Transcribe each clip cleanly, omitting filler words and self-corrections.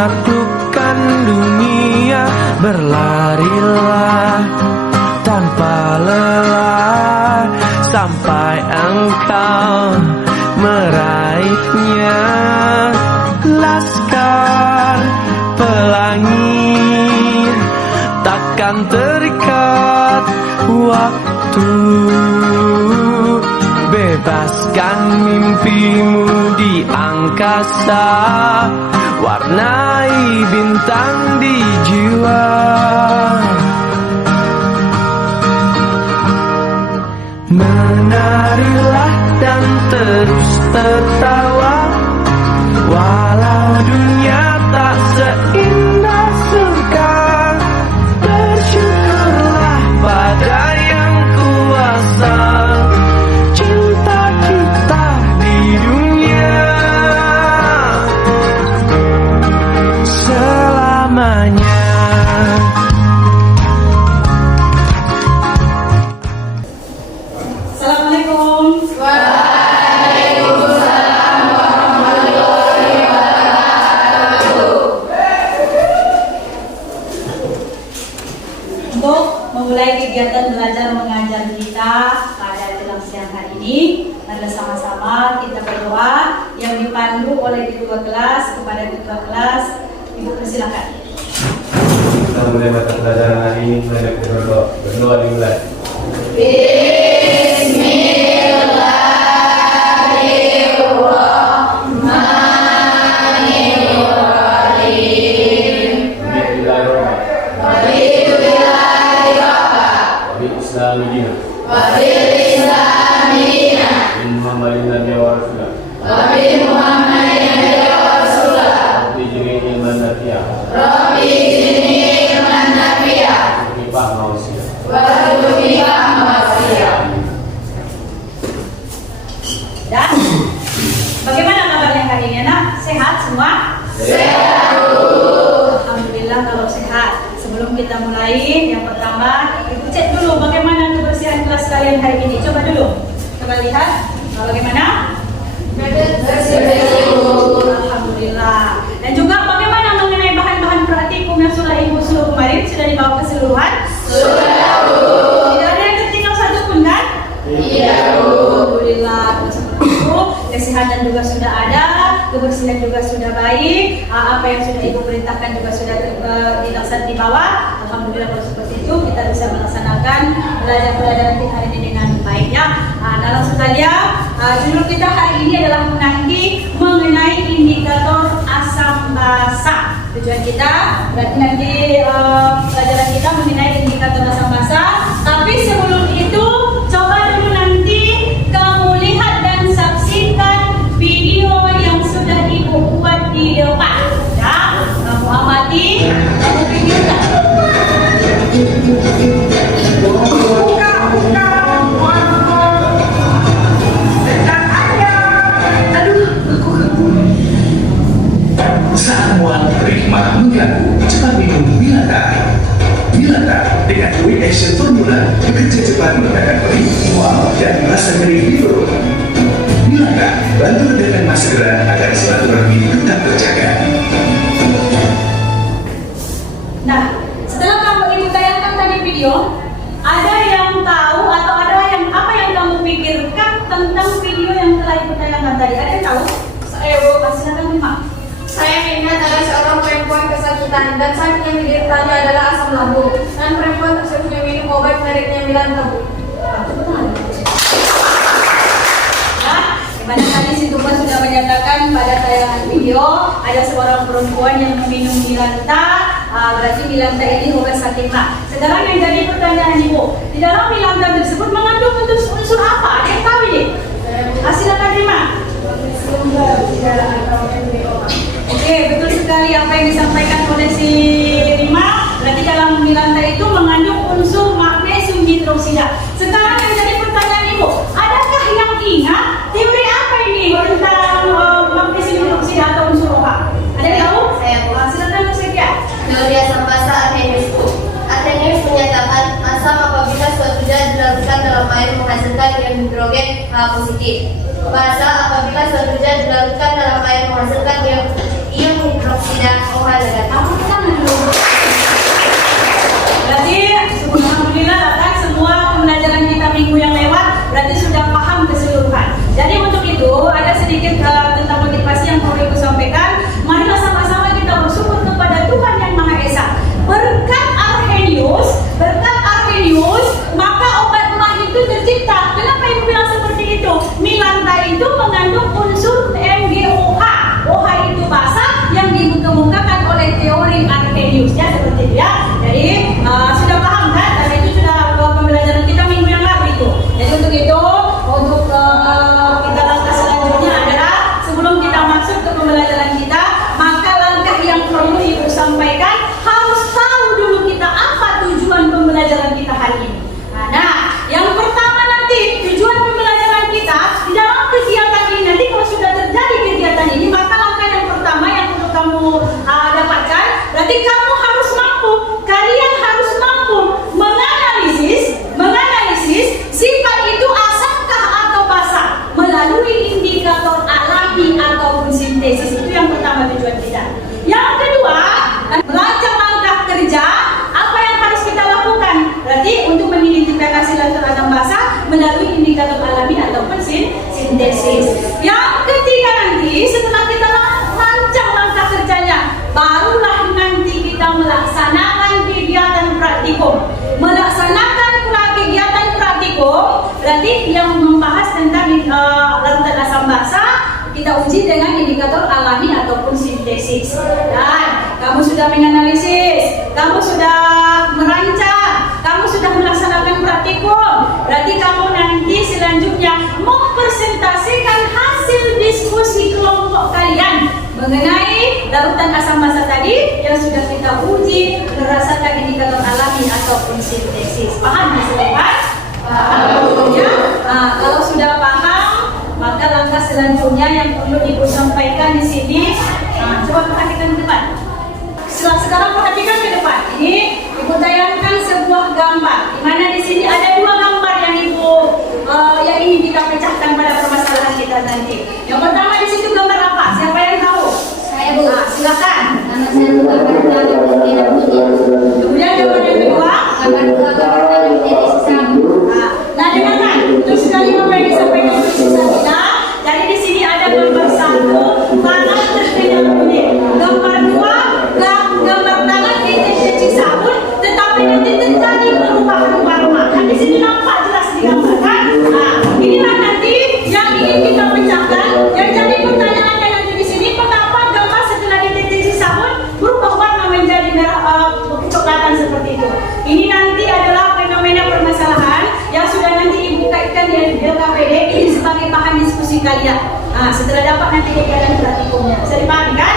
menaklukkan dunia. Berlarilah tanpa lelah sampai engkau meraihnya. Laskar pelangi takkan terikat waktu. Bebaskan mimpimu di angkasa, warnai bintang di jiwa. Menarilah dan terus tertawa, walau dunia tak seindah surga. Bersyukurlah pada yang kuasa, cinta kita di dunia selamanya. Assalamualaikum. Waalaikumsalam warahmatullahi wabarakatuh. Untuk memulai kegiatan belajar mengajar kita pada jelang siang hari ini, mari sama-sama kita berdoa yang dipandu oleh ketua kelas. Kepada ketua kelas, Ibu persilakan. Kita mulai mata pelajaran hari ini. Mari kita berdoa dimulai. Dan bagaimana kabarnya hari ini, anak? Sehat semua? Sehat. Alhamdulillah kalau sehat. Sebelum kita mulai, yang pertama Ibu cek dulu bagaimana kebersihan kelas kalian hari ini. Coba dulu, coba lihat bagaimana? Alhamdulillah. Dan juga bagaimana mengenai bahan-bahan praktikum yang sudah Ibu suruh kemarin, sudah dibawa keseluruhan? Sudah, Bu. Tidak ada yang tertinggal satu pun kan? Iya, Bu. Alhamdulillah. Seperti itu, kesehatan juga sudah ada, kebersihan juga sudah baik. Apa yang sudah Ibu perintahkan juga sudah dilaksanakan di bawah. Alhamdulillah kalau seperti itu kita bisa melaksanakan belajar di hari ini dengan baik ya. Nah, langsung saja, judul kita hari ini adalah mengenai indikator asam basa. Tujuan kita berarti nanti pelajaran kita mengenai indikator asam basa. Tapi sebelum itu, coba dulu nanti kamu lihat dan saksikan video yang sudah Ibu buat di depan. Ya, kamu amati, kamu pikirkan. Saat mual perih malah mengganggu, cepat minum Bilata. Bilata dengan quick action formula bekerja cepat meredakan perih, mual, dan rasa nyeri di perut. Bilata bantu redakan mas segera agar silaturahmi tetap terjaga. Nah, setelah kamu Ibu tayangkan tadi video, ada yang tahu atau ada yang apa yang kamu pikirkan tentang video yang telah Ibu tayangkan tadi? Ada yang tahu? Saya, Bu. Silakan Mima. Saya ingat ada seorang perempuan kesakitan dan sakit yang dideritanya adalah asam lambung. Dan perempuan tersebut meminum obat mereknya Milanta, Bu. Nah, dimana tadi si Tuba sudah menyatakan pada tayangan video ada seorang perempuan yang meminum Milanta. Berarti Milanta ini obat sakit mah. Sekarang yang jadi pertanyaan Ibu, di dalam Milanta tersebut mengandung unsur apa? Ada yang tahu ini? Silakan Rima. Oke, betul sekali apa yang disampaikan oleh si Rima. Berarti dalam Milanta itu mengandung unsur magnesium hidroksida. Sekarang yang jadi pertanyaan Ibu, adakah yang ingat teori apa ini tentang magnesium hidroksida atau unsur OH? Ada yang tahu? Saya, Bu. Silakan Bu Sekia. Teori asam basa Arrhenius, Bu. Arrhenius menyatakan asam apabila suatu zat dilarutkan dalam air menghasilkan ion hidrogen H positif. Basa apabila suatu zat dilarutkan dalam air menghasilkan ion hidroksida dan oral dan apa tangan dulu. Berarti alhamdulillah kan semua pembelajaran kita minggu yang lewat berarti sudah paham keseluruhan. Jadi untuk itu ada sedikit tentang motivasi yang perlu Ibu sampaikan. Marilah sama-sama kita bersyukur kepada Tuhan yang Maha Esa. Berkat Arrhenius, maka obat emah itu tercipta. Kenapa Ibu bilang seperti itu? Milanta itu mengandung unsur MgOH. OH itu basa yang dikemukakan oleh teori Arrhenius, ya seperti itu ya. Jadi sudah paham kan? Karena itu sudah pembelajaran kita minggu yang lalu itu. Jadi untuk itu, untuk kita langkah selanjutnya adalah sebelum kita masuk ke pembelajaran kita, maka langkah yang perlu Ibu sampaikan harus tahu dulu kita apa tujuan pembelajaran kita hari ini. Nah, yang pertama nanti tujuan pembelajaran kita di dalam kegiatan ini nanti kalau sudah terjadi kegiatan ini, maka langkah yang pertama yang perlu kamu dapatkan, berarti kamu harus mampu, kalian harus mampu menganalisis sifat itu asamkah atau basa melalui indikator alami ataupun sintesis. Itu yang pertama tujuan kita. Yang kedua, merancang langkah kerja apa yang harus kita lakukan. Berarti untuk mengidentifikasi latar belakang bahasa melalui indikator alami ataupun sintesis. Yang ketiga nanti setelah kita rancang langkah kerjanya, barulah nanti kita melaksanakan kegiatan praktikum. Melaksanakan kegiatan praktikum berarti yang membahas tentang larutan asam basa kita uji dengan indikator alami ataupun sintesis. Dan kamu sudah menganalisis, kamu sudah merancang, kamu sudah melaksanakan praktikum. Berarti kamu nanti selanjutnya mempresentasikan hasil diskusi kelompok kalian mengenai larutan asam basa tadi yang sudah kita uji berdasarkan indikator alami ataupun sintesis. Paham maksudnya? Ya. Kalau sudah paham, maka langkah selanjutnya yang perlu Ibu sampaikan di sini, coba perhatikan ke depan. Sekarang perhatikan ke depan. Ini Ibu tayangkan sebuah gambar, di mana di sini ada dua gambar yang Ibu yang ingin kita pecahkan pada permasalahan kita nanti. Yang pertama di situ gambar apa? Siapa yang tahu? Saya Bu. Silakan. Nama saya Bu Gambar tidak punya. Kemudian gambar yang kedua. Gambar dua gambar dari titik sisam. Nah, dengarkan. Terus sekali apa yang disampaikan oleh Sisabila. Jadi di sini ada gambar satu, tangan terpegang bunyi. Gambar dua, gambar tangan titik sabun, tetapi nanti terjadi perubahan warna. Kan di sini nampak jelas digambarkan. Nah, inilah nanti yang ingin kita pecahkan. Yang jadi pertanyaannya nanti di sini, kenapa gambar setelah titik sabun berubah warna menjadi merah kecoklatan seperti itu? Ini nanti adalah fenomena permasalahan yang sudah nanti Ibu kaitkan di LKPD ini sebagai bahan diskusi kalian. Setelah dapat nanti kegiatan praktikumnya, bisa dipahami kan?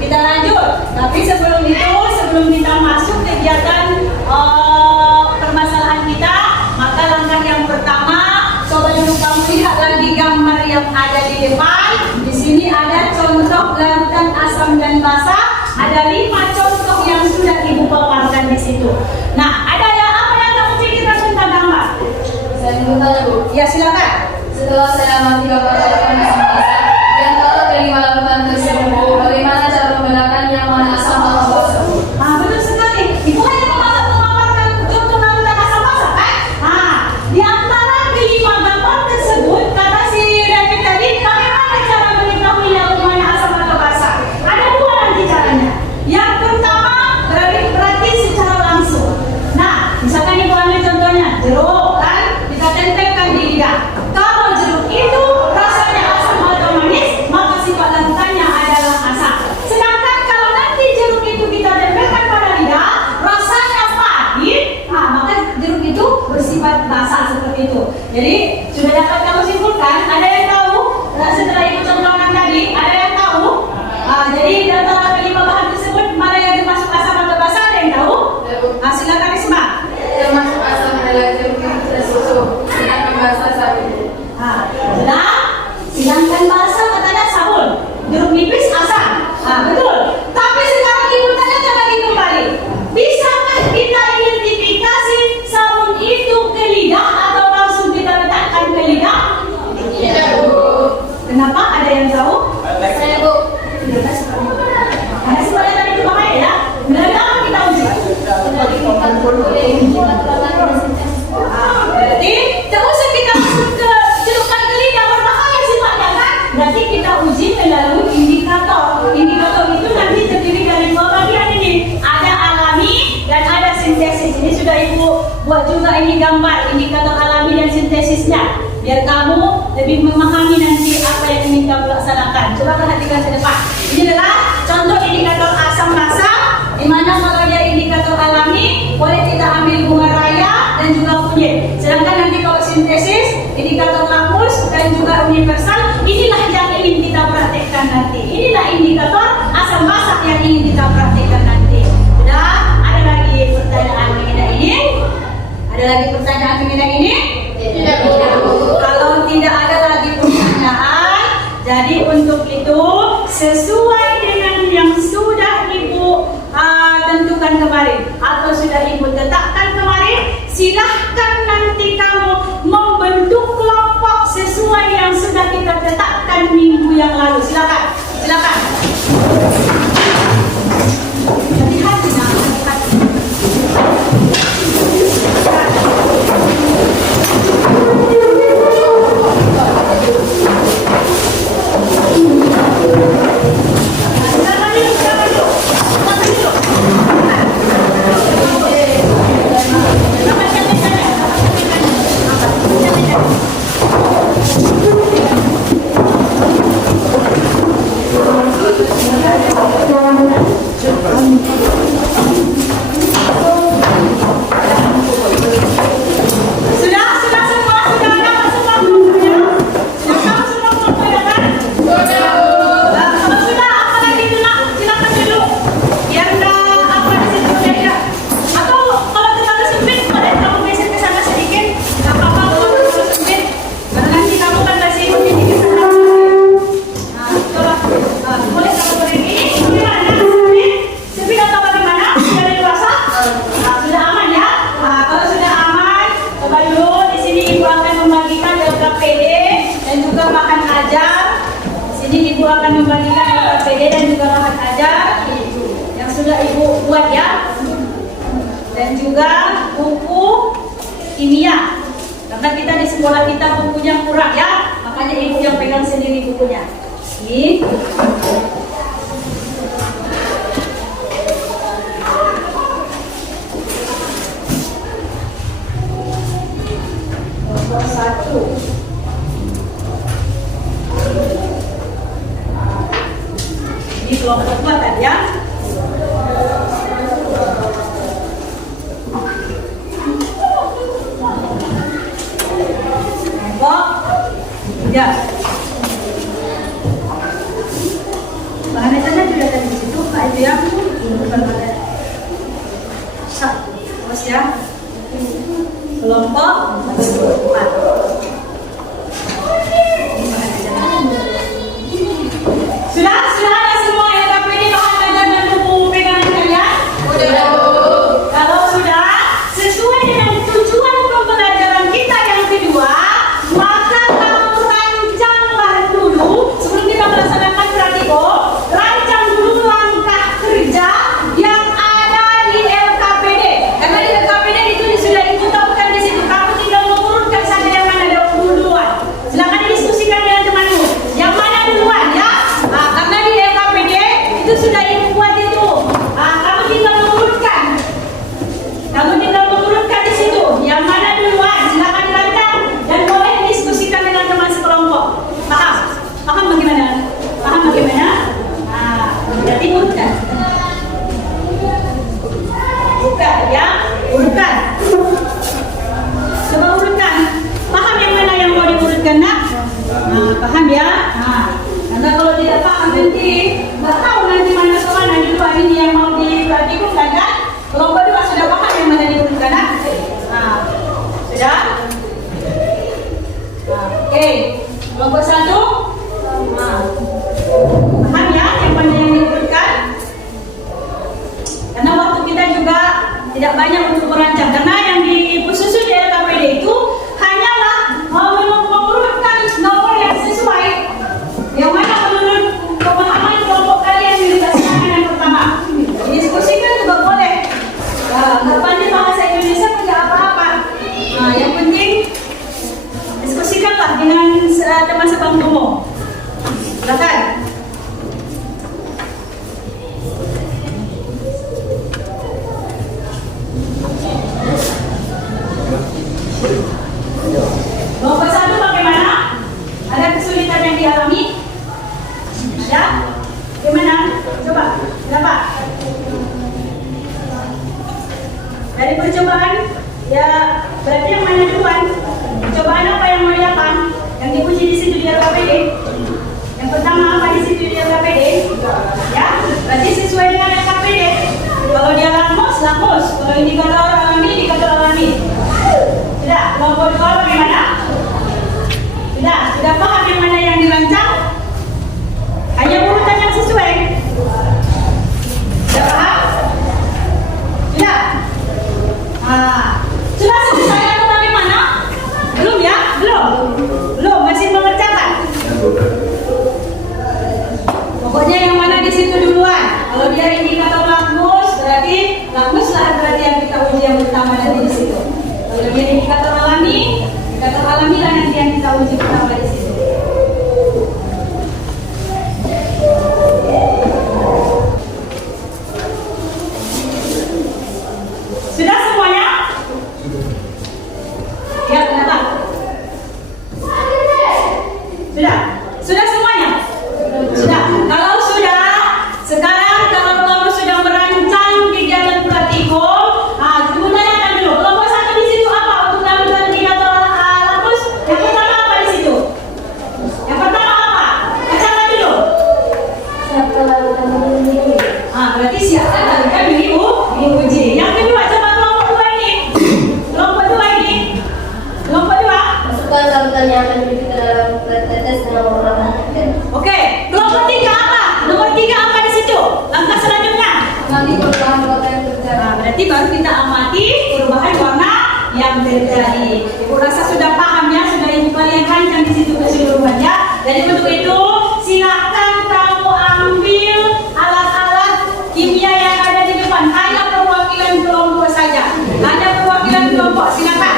Kita lanjut. Tapi sebelum itu, sebelum kita masuk kegiatan permasalahan kita, maka langkah yang pertama, coba dulu kamu lihat lagi gambar yang ada di depan. Di sini ada contoh larutan asam dan basa. Ada 5 contoh yang sudah Ibu paparkan di situ. Nah, ada yang apa yang kamu pikirkan tentang gambar? Saya ingin bertanya Bu. Ya silakan. Setelah saya amati gambar larutan asam basa dan kalau kelima larutan tersebut, bagaimana cara membedakan yang mana asam atau basa? Betul sekali. Ibu hanya memaparkan contoh larutan asam basa kan? Di antara kelima gambar tersebut, kata si David tadi, bagaimana cara mengetahui yang mana asam atau basa? Ada dua nanti caranya. Yang pertama, berarti secara langsung. Nah, misalkan Ibu ambil contohnya jeruk kan, kita tempelkan di lidah. Kalau jeruk itu rasanya asam atau manis, maka sifat larutannya adalah asam. Sedangkan kalau nanti jeruk itu kita tempelkan pada lidah, rasanya pahit, maka jeruk itu bersifat basa seperti itu. Jadi sudah dapat kamu simpulkan. Ada yang tahu? Setelah Ibu contohkan tadi, ada yang tahu? Jadi di antara kelima bahan tersebut mana yang termasuk asam atau basa? Ada yang tahu? Silakan Risma. Termasuk asam adalah jeruk nipis susu, sedangkan basa sabun. Sedangkan basa katanya sabun, jeruk nipis asam. Betul. Tapi sekarang Ibu tanyakan lagi kembali, bisakah kita identifikasi sabun itu ke lidah atau langsung kita letakkan ke lidah? Tidak Bu. Kenapa? Ada yang tahu? Saya Bu. Ada Berarti tak usah kita masuk ke celupan telinga, berbahaya sifatnya kan? Berarti kita uji melalui indikator. Indikator itu nanti terdiri dari dua bagian ini. Ada alami dan ada sintesis. Ini sudah Ibu buat juga ini gambar indikator alami dan sintesisnya. Biar kamu lebih memahami nanti apa yang ingin kamu laksanakan. Coba perhatikan ke depan. Ini adalah contoh indikator asam basa, di mana kalau dia indikator alami boleh kita ambil bunga raya dan juga kunyit. Sedangkan nanti kalau sintesis, indikator lakmus dan juga universal, inilah yang ingin kita praktekkan nanti. Inilah indikator asam basa yang ingin kita praktekkan nanti. Sudah? Ada lagi pertanyaan mengenai ini? Ada lagi pertanyaan mengenai ini? Tidak, Bu. Kalau tidak ada lagi pertanyaan, jadi untuk itu sesuai dengan yang sudah Ibu tentukan kemarin atau sudah Ibu tetapkan kemarin, silahkan nanti kamu membentuk kelompok sesuai yang sudah kita tetapkan minggu yang lalu. Silakan, silakan. Hati-hati, nak, hati-hati. Ini kelompok dua tadi ya. Kelompok tiga. Bahan acaranya sudah tadi di situ, Pak, itu ya. Bukan pada terus ya. Kelompok 4. Sudah ada semua yang KPD bahan ajar dan buku pegangan kalian? Sudah, Bu. Kalau sudah, sesuai dengan tujuan pembelajaran kita yang kedua, maka kamu rancanglah dulu sebelum kita melaksanakan praktiko, rancang dulu langkah kerja yang ada di LKPD. Karena di LKPD itu sudah Ibu tahukan di situ. Kamu tinggal mengurutkan saja yang mana duluan. Silakan didiskusikan dengan temanmu. Yang mana duluan ya? Karena di LKPD itu sudah Ibu buat itu. Kamu tinggal mengurutkan. Kamu tinggal mengurutkan di situ. Yang mana duluan? Silakan dirancang dan boleh diskusikan dengan teman sekelompok. Paham? Paham bagaimana? Paham bagaimana? Berarti urutkan. Bukan ya, urutkan. Coba urutkan. Paham yang mana yang mau diurutkan, nak? Paham ya? Karena kalau tidak paham nanti nggak tahu nanti mana ke mana di luar ini yang mau diperhatikan kan? Kelompok dua sudah paham yang mana diurutkan, nak? Sudah? Oke. Kelompok 1 paham ya yang mana yang diurutkan? Karena waktu kita juga tidak banyak untuk merancang. Karena yang disusun di LKPD itu hanyalah mengurutkan nomor yang sesuai. Yang mana menurut pemahaman kelompok kalian yang dilaksanakan yang pertama. Diskusikan juga boleh. Nggak pandai bahasa Indonesia Ya? Gimana? Coba. Berapa? Dari percobaan, ya berarti yang mana duluan? Percobaan apa yang mau dilakukan? Yang diuji di situ di RKPD. Yang pertama apa di situ di RKPD? Ya, berarti sesuai dengan RKPD. Kalau dia lamus. Kalau indikator alami. Sudah, kelompok dua bagaimana? Sudah paham yang mana yang dirancang? Hanya urutan yang sesuai. Sudah paham? Sudah? Sudah selesai atau bagaimana? Belum ya? Belum, masih mengerjakan. Pokoknya yang mana di situ duluan. Kalau dia indikator lakmus, berarti lakmus lah berarti yang kita uji yang pertama nanti di situ. Kalau dia indikator alami lah nanti yang kita uji pertama di situ. Sudah semuanya? Ya, kenapa? Sudah semuanya? Sudah. Kalau sudah, sekarang kalau kelompok sudah merancang kegiatan praktikum, coba tanyakan dulu. Kelompok satu di situ apa untuk melakukan indikator lakmus? Yang pertama apa di situ? Yang pertama apa? Bacakan dulu. Berarti siapkan lakukan diuji. Yang kedua, coba kelompok dua ini. Kelompok dua. Masukkan larutan yang akan dibikin dalam tetes dengan warna. Oke, kelompok tiga apa? Nomor 3 apa di situ? Langkah selanjutnya. Nanti perubahan warna yang terjadi. Berarti baru kita amati perubahan warna yang terjadi. Ibu rasa sudah paham ya, sudah ibu kalian rancang di situ keseluruhannya. Jadi untuk itu silakan kamu ambil alat-alat kimia yang ada di depan. Hanya perwakilan kelompok saja. Hanya perwakilan kelompok. Silakan.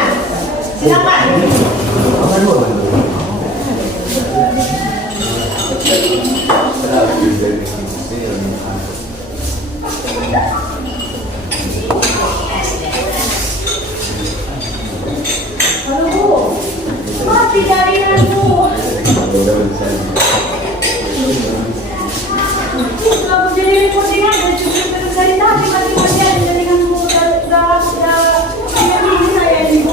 Halo Bu, mati jaringan Bu. Kalau jadi recording aja, cukup dari tadi mati jaringan Bu. Udah ini saya ini Bu.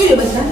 Ini baca.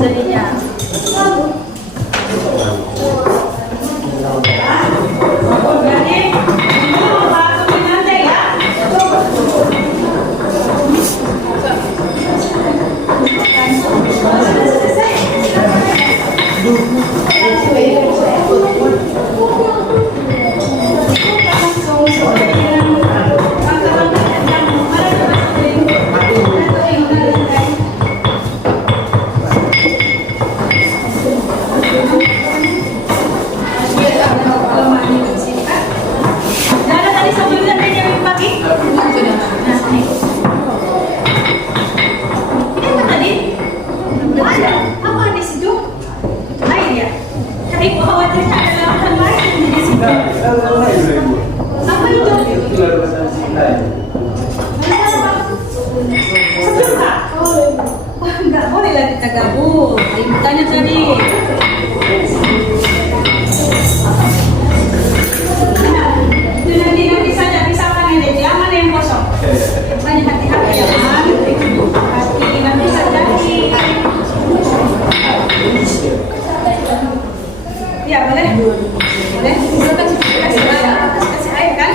jadinya. Jadi, ini mau bahas nanti ya. Enggak boleh lah kita gabung. Tanya tadi. Itu nanti saja pisahkan aja. Jangan mana yang kosong. Banyak hati-hati ya. Hati nanti saja. Ya boleh. Boleh. Kasih air kan?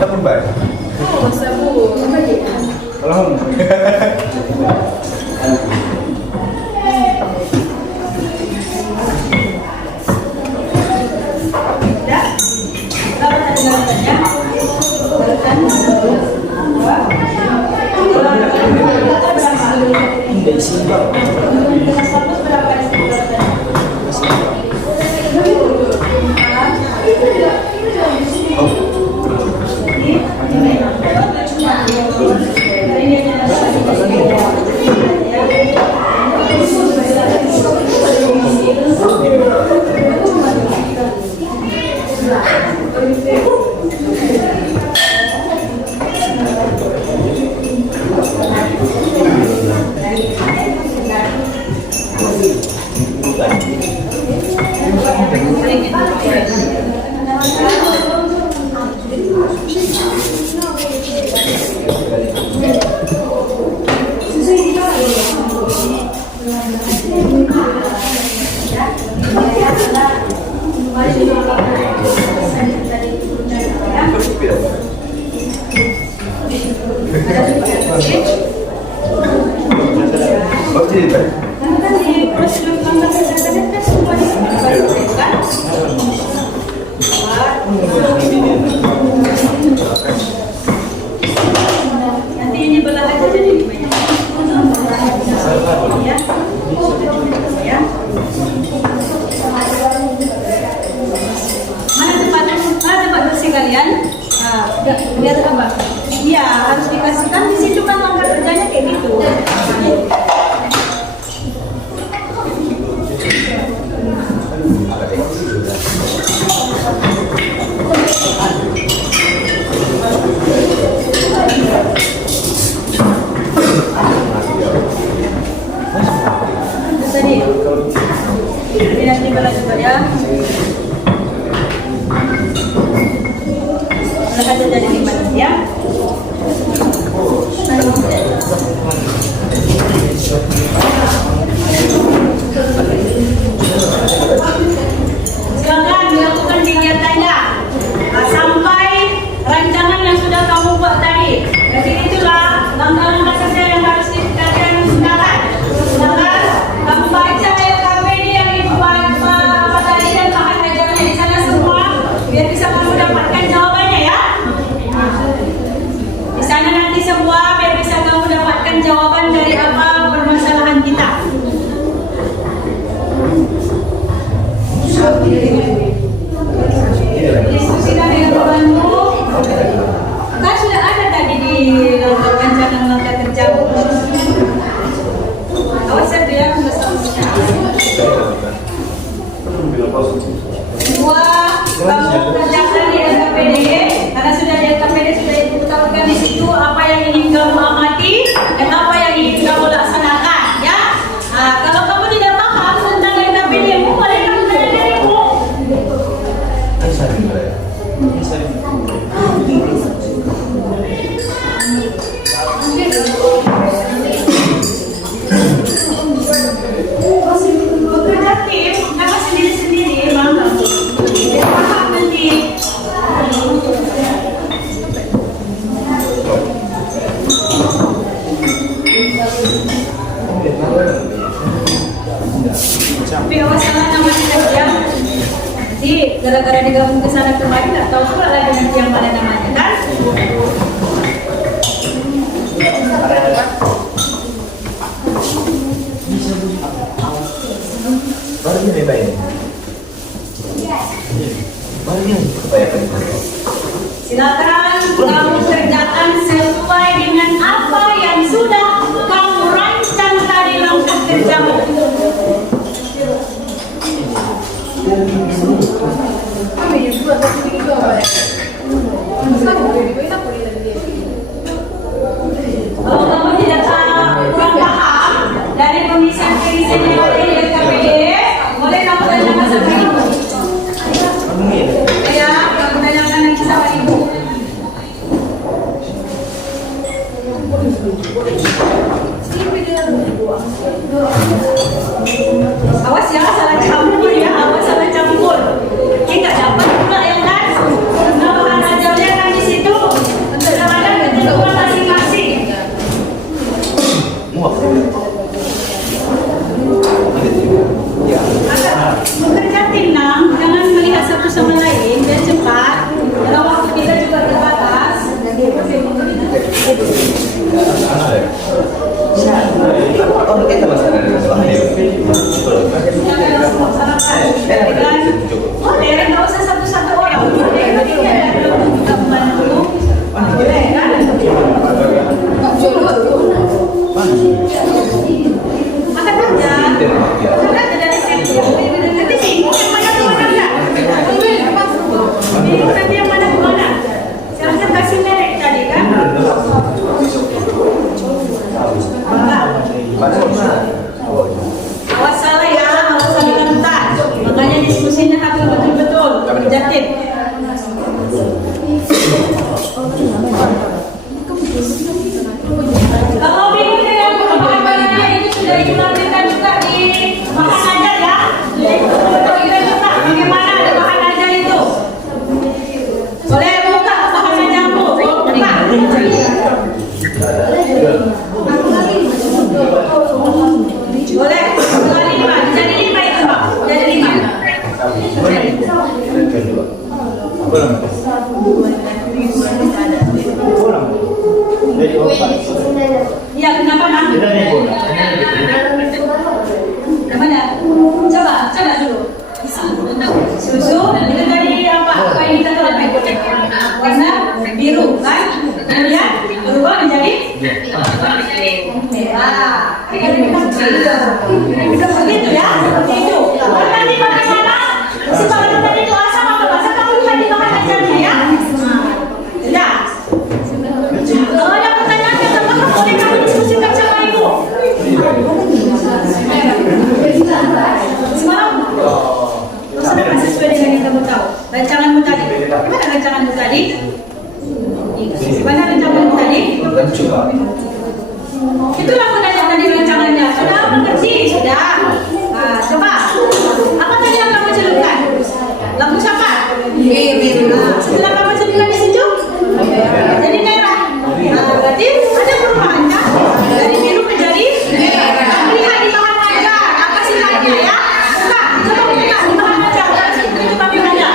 Sabun baik. Oh, sabun. Tolong. Ya. Kalau tadi lakukannya, nanti ini belah aja jadi banyak. Ya. Ya. Mana tempat bersih kalian? Lihat apa? Iya, harus dikasihkan di situ kan langkah kerjanya kayak gitu. Tadi, ini nanti belah juga ya. Belah aja jadi 5 ya. Silakan dilakukan kegiatannya sampai rancangan yang sudah kamu buat tadi. Jadi itulah langkah-langkah saja yang harus kalian gunakan. Sedangkan kamu baca LKPD yang dibuat Pak tadi dan bahan ajarnya di sana semua, biar bisa kamu dapatkan jawabannya ya. Di sana nanti semua biar bisa kamu dapatkan jawaban dari apa permasalahan kita. Diskusikan dengan temanmu. Kan sudah ada tadi di rancangan langkah kerja. Awas ya biar bersama-sama. Semua kamu kerjakan di LKPD karena sudah di LKPD sudah ibu tahukan di situ apa yang ingin kamu amati dan apa yang ingin kamu laksanakan ya. Kalau kamu tidak paham tentang LKPD gara-gara digabung ke sana kemari nggak tahu pula lagi nanti yang mana namanya kan. Silakan kamu kerjakan sesuai dengan apa yang sudah kamu rancang tadi langkah kerjamu. Kalau kamu tidak kurang paham dari pemeriksaan yang ada di LKPD, boleh kamu tanyakan sama ibu. Ya, kamu tanyakan nanti sama ibu. Awas ya, salah campur ya, awas salah campur. Kita dapat pula yang kan, bahan ajarnya kan di situ. Kadang-kadang ketentuan masing-masing. Bekerja tenang, jangan melihat satu sama lain, biar cepat. Dalam waktu kita juga terbatas. Boleh, nggak usah satu-satu orang. Boleh, nanti kita membantu. Boleh kan? Makan aja. Makan aja dari situ. Nanti bingung yang mana kemana kan? Bingung nanti yang mana kemana? Saya kasih merek tadi kan? Awas salah ya, awas salah rentak. Makanya diskusinya harus betul-betul terjatip. Kalau bingung dengan pemahamannya itu sudah dilampirkan juga di bahan ajar ya. Jadi kita juga bagaimana ada bahan ajar itu. Boleh buka bahan ajarmu, buka. Boleh, jadi 5 itu Pak, jadi 5. Iya, kenapa nak? Mana? Coba dulu. Susu, itu dari apa? Apa yang kita tahu? Warna biru kan? Kemudian berubah menjadi merah. Begitu ya, seperti itu. Tadi bagaimana? Si bahan tadi itu asam atau basa? Kamu lihat di bahan ajarnya ya. Sudah. Kalau ada pertanyaan yang terpaham, boleh kamu diskusikan sama ibu. Semalam, kenapa sesuai dengan yang kamu tahu? Rancanganmu tadi. Gimana rancanganmu tadi? Gimana rancanganmu tadi? Itulah gunanya tadi rancangannya. Sudah mengerti? Sudah. Nah, coba. Apa tadi yang kamu celupkan? Lampu siapa? Nah, setelah kamu celupkan di situ, jadi merah. Nah, berarti ada perubahannya dari biru menjadi merah. Kamu lihat di bahan ajar. Apa sifatnya ya? Buka. Coba buka di bahan ajar. Itu kami belajar.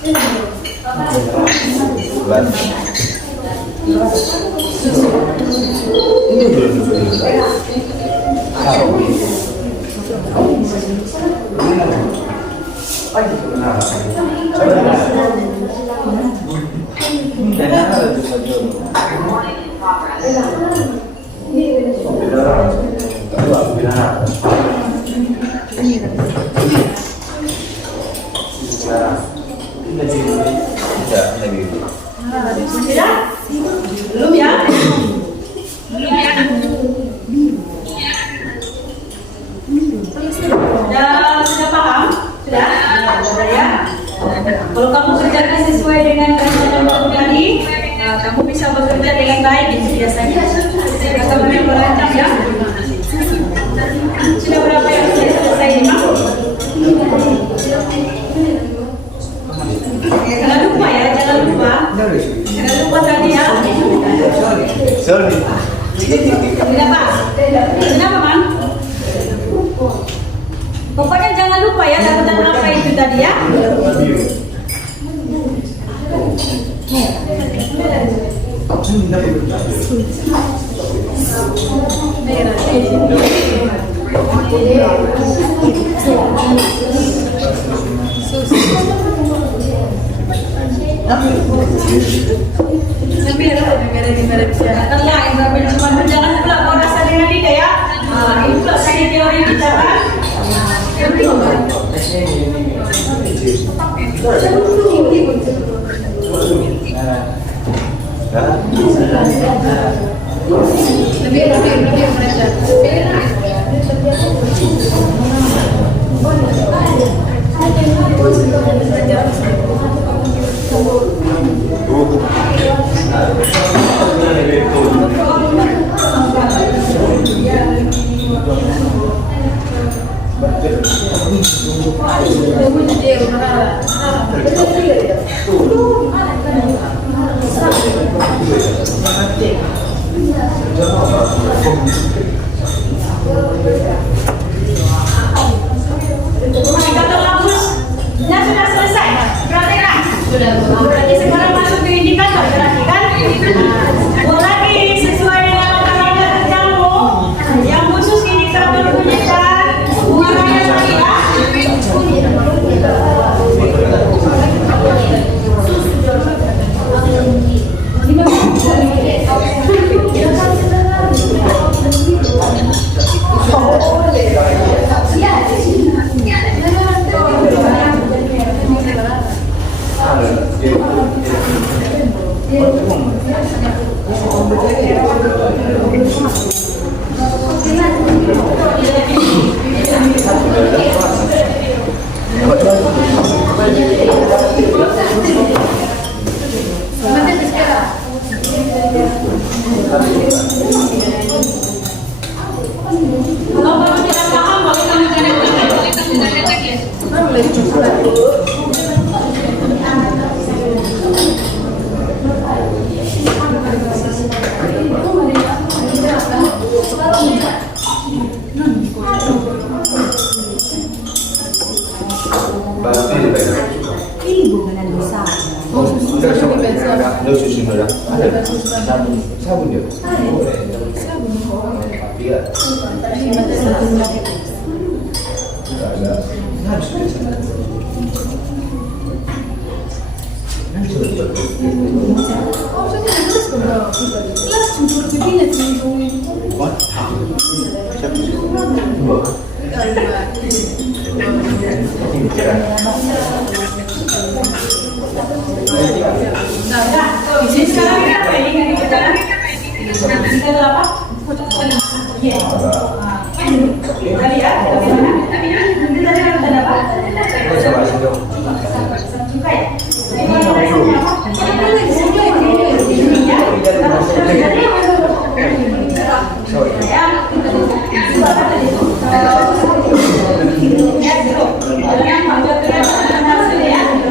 Ini belum. Sudah? Belum ya? Belum ya? Sudah paham? Sudah? Sudah ya? Kalau kamu kerjakan sesuai dengan rencana kamu tadi, kamu bisa bekerja dengan baik itu biasanya. Kamu yang merancang ya? Sudah berapa yang sudah selesai ini? Jangan lupa ya, jangan lupa. Jangan lupa tadi ya. Sorry. Kenapa? Kenapa, Mang? Pokoknya jangan lupa ya daftar apa itu tadi ya. Jangan pula kau rasa dengan dia ya. Ini pula saya teori kita kan. Sudah selesai. Berarti kan? Berarti sekarang masuk ke indikator berarti kan? Lagi sesuai dengan mata kerjamu yang khusus indikator penyitaan pengarahnya tadi ya. Kalau kamu tidak paham, boleh kamu tanya lagi. Ada susu merah. Ada sabun dia. Iya. Ada. Sekarang apa ini? Indikator apa? Iya. Tadi ya, bagaimana? Nanti tadi ada apa? Suka ya?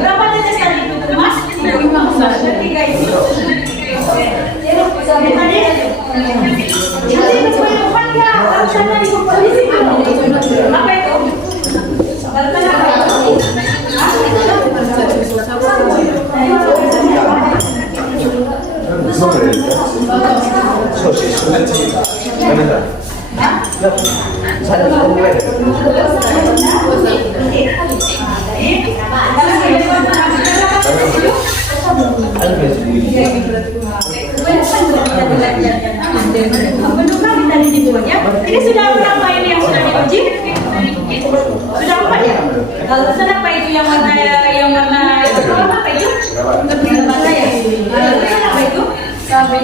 Berapa jenis tadi itu, Mas? Tiga itu. Apa itu? Ini sudah berapa ini yang sudah diuji? Sudah 4 ya? Lalu apa itu yang warna apa itu? Warna ya? Lalu apa itu? Sama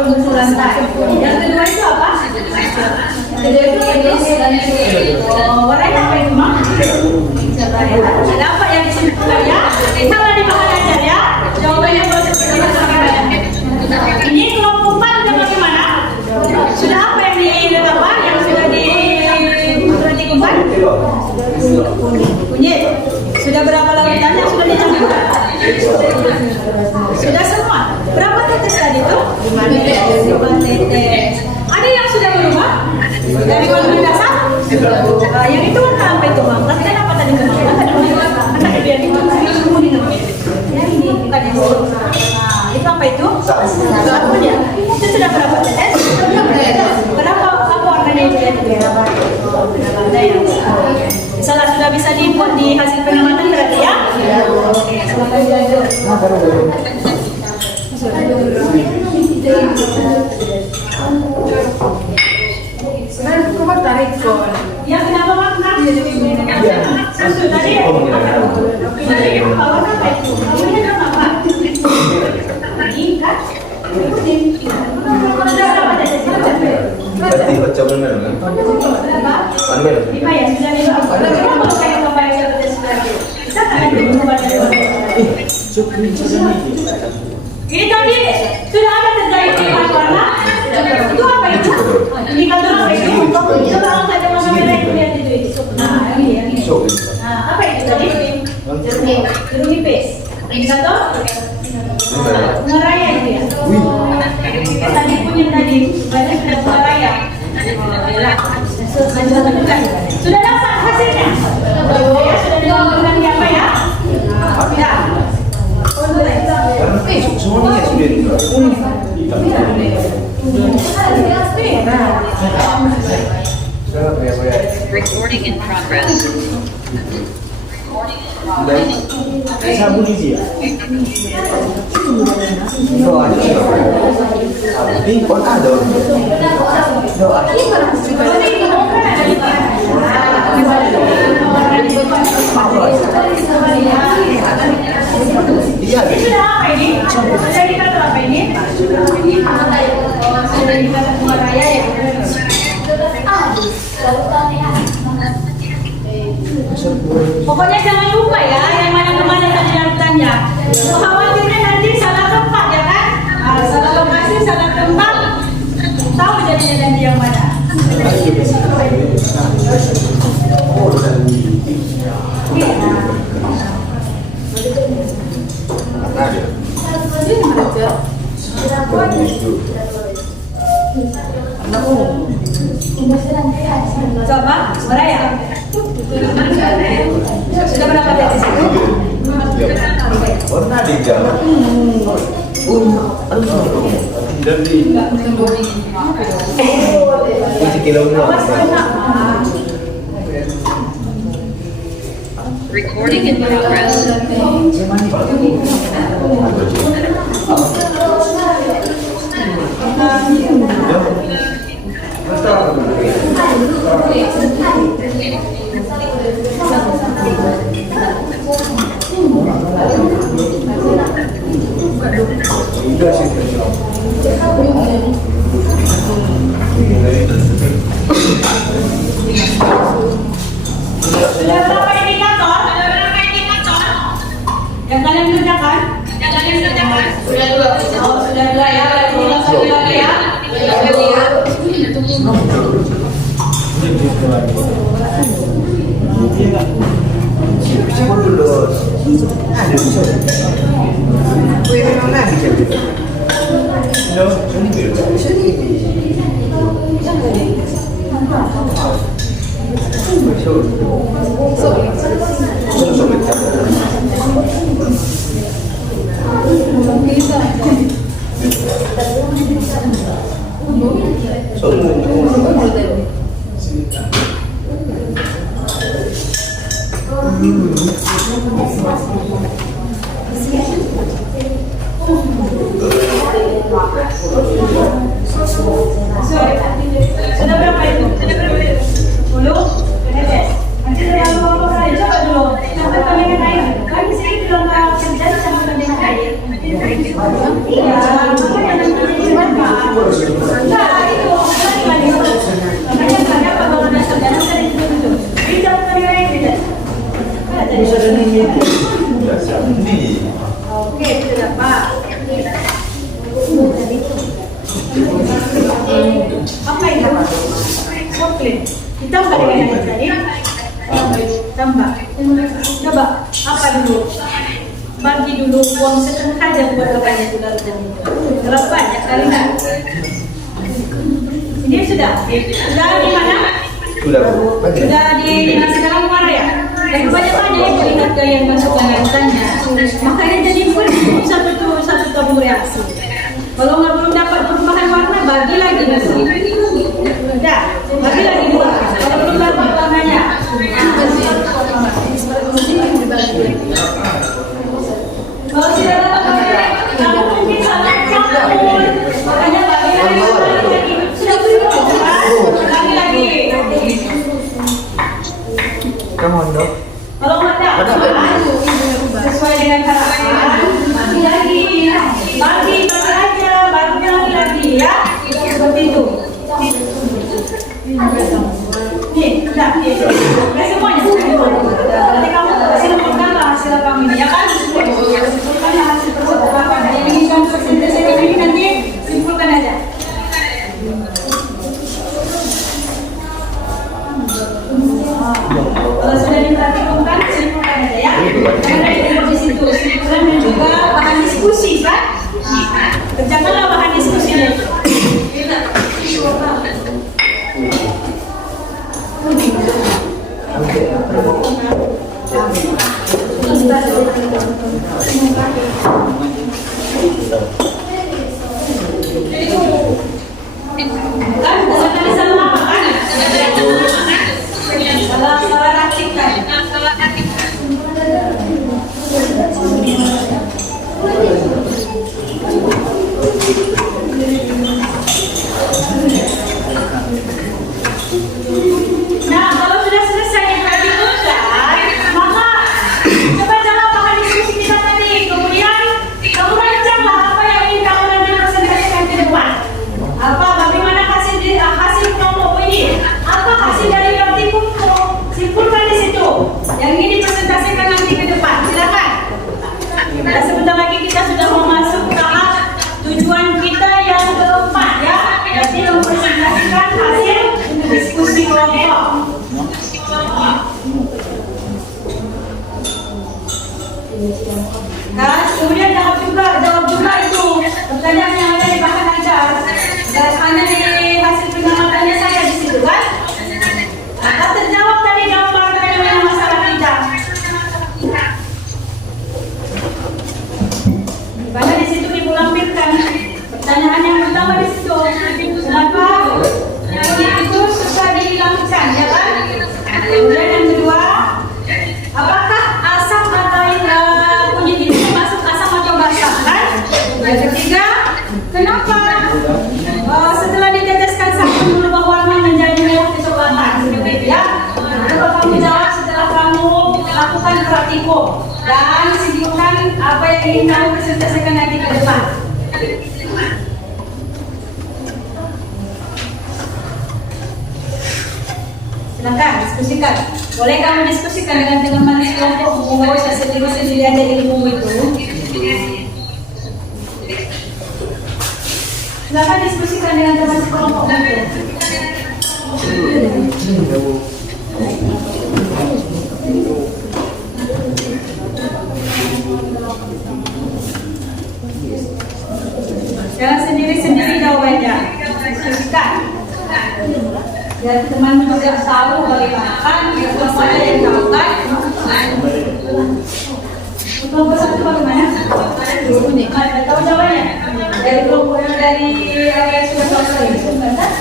penggusuran lantai. Yang kedua itu apa? Warnanya apa itu, Mak? Ada apa yang disebutkan ya? Sama dimakan aja ya. Jawabannya kalau seperti ini kelompok 4 sudah bagaimana? Sudah apa yang yang sudah dikumpulkan? Kunyit. Sudah berapa lautan yang sudah dicampur? Sudah semua. Berapa tetes tadi tuh? 5 tetes. Ada yang sudah berubah? Dari warna dasar? Yang itu warna apa itu, Bang? Perhatikan apa tadi Bang? Tadi biar itu kuning. Ya ini bukan yang itu apa itu? Sabun ya? Itu sudah berapa tetes? Berapa warnanya itu ya? Ada ya? Misalnya sudah bisa dibuat di hasil pengamatan berarti ya? Oke, silakan dilanjut. Ya kenapa Mak? Susu tadi ya? Tadi apa itu? Namanya apa? Ini kan? Berarti baca benar kan? Benar. 5 ya? Sudah 5. Kenapa kalau kayak kembali seperti seperti bisa tak ada berubah dari warna? Ini tadi sudah ada terjadi warna. Itu apa itu? Indikator apa itu? Coba kalau ada warna merah itu lihat itu. Nah, ini. Nah, apa itu tadi? Jeruk nipis. Indikator? Bunga raya itu ya? Tadi punya tadi banyak bunga raya. Sudah dapat hasilnya? Ya, sudah dikumpulkan di apa ya? Ya. Semuanya sudah Recording in progress. Sabun ini ya? Ini pun ada. Iya. Sudah apa ini? Sudah indikator apa ini? Sudah indikator bunga raya ya? Pokoknya jangan lupa ya, yang mana-mana tadi daftarnya. Khawatirnya nanti salah tempat ya kan? Salah lokasi, salah tempat. Tahu jadinya nanti yang mana? Coba, Meraya. Sudah berapa tetes itu? Pernah di jalan. Dari kilo Recording in progress. Sudah berapa indikator? Yang kalian kerjakan? Sudah 2. Oh, sudah 2 ya. Berarti tinggal 1 lagi ya. Siapa dulu? Ada bisa. Kue memang lagi jadi. No, Bisa. Sudah berapa itu? 10? Tes. Nanti saya mau apa coba dulu. Sampai kalian naik. Lagi sedikit belum kerja sama kalian naik. Iya, makanya nanti berapa? Enggak, itu lagi. Makanya saya apa kalau ada saudara saya itu. Ini dapat kalian naik tidak? Bisa ada nih. Oke, sudah Pak. Apa itu? Soplet. Ditambah dengan yang tadi. Tambah. Coba apa dulu? Bagi dulu uang setengah aja buat apanya itu lalu tadi. Terlalu banyak kali enggak? Ini sudah. Sudah di mana? Sudah di nasi dalam muara ya? Dan kebanyakan yang ingat yang masuk lanjutannya. Makanya jadi satu tabung reaksi. Kalau nggak belum dapat perubahan warna, bagi lagi nasi. Udah, bagi lagi dua. Kalau belum dapat warnanya, kalau tidak dapat warnanya, kamu mungkin salah campur. Makanya bagi lagi. Sudah bagi lagi. Kamu dok. Kalau nggak dapat, sesuai dengan harapan, bagi lagi. Bagi aja, barunya lagi ya. Seperti itu. Nih, udah, semuanya. Nanti kamu hasil makan hasil kamu ini ya kan? Simpulkan hasil percobaan. Ini kan presentasi ini nanti simpulkan aja. Kalau sudah diperhatikan, simpulkan aja ya. Karena di situ simpulan dan juga bahan diskusi kan? Kerjakanlah bahan diskusinya itu. Kan kali salah apa kan? Salah rakit kan? Nah, kalau sudah selesai diperhatikan, maka coba jawab bahan diskusi kita tadi. Kemudian kamu rancanglah apa yang ingin kamu nanti presentasikan ke depan. Apa, bagaimana hasil kelompok ini? Apa hasil dari praktikummu? Simpulkan di situ. Yang ingin dipresentasikan nanti ke depan. Silakan. Dan sebentar lagi kita sudah mau masuk tahap tujuan kita yang keempat ya. Jadi mempresentasikan hasil diskusi kelompok. Kan, kemudian jawab juga itu pertanyaan yang ada di bahan ajar. Dan hanya di hasil pengamatannya saya di situ kan. Nah, terjawab tadi gambar dengan masalah kita. Karena di situ dibulampirkan pertanyaan yang pertama di situ. Kenapa kunyit itu susah dihilangkan, ya kan? Kemudian yang kedua, apakah asam atau kunyit itu termasuk asam atau basah kan? Yang ketiga, kenapa setelah diteteskan sabun berubah warna menjadi merah kecoklatan? Ya, coba kamu jawab setelah kamu lakukan praktikum dan simpulkan apa yang ingin kamu presentasikan nanti ke depan. Silakan diskusikan. Boleh kamu diskusikan dengan teman-teman kelompokmu, nggak usah sendiri-sendiri aja ilmu itu. Silakan diskusikan dengan teman kelompokmu itu. Jangan sendiri-sendiri jawabannya. Diskusikan. Biar teman juga tahu bagaimana kan, biar semuanya yang tahu kan. Kelompok satu bagaimana? Tahu jawabannya? Dari kelompok yang dari yang sudah selesai itu kan?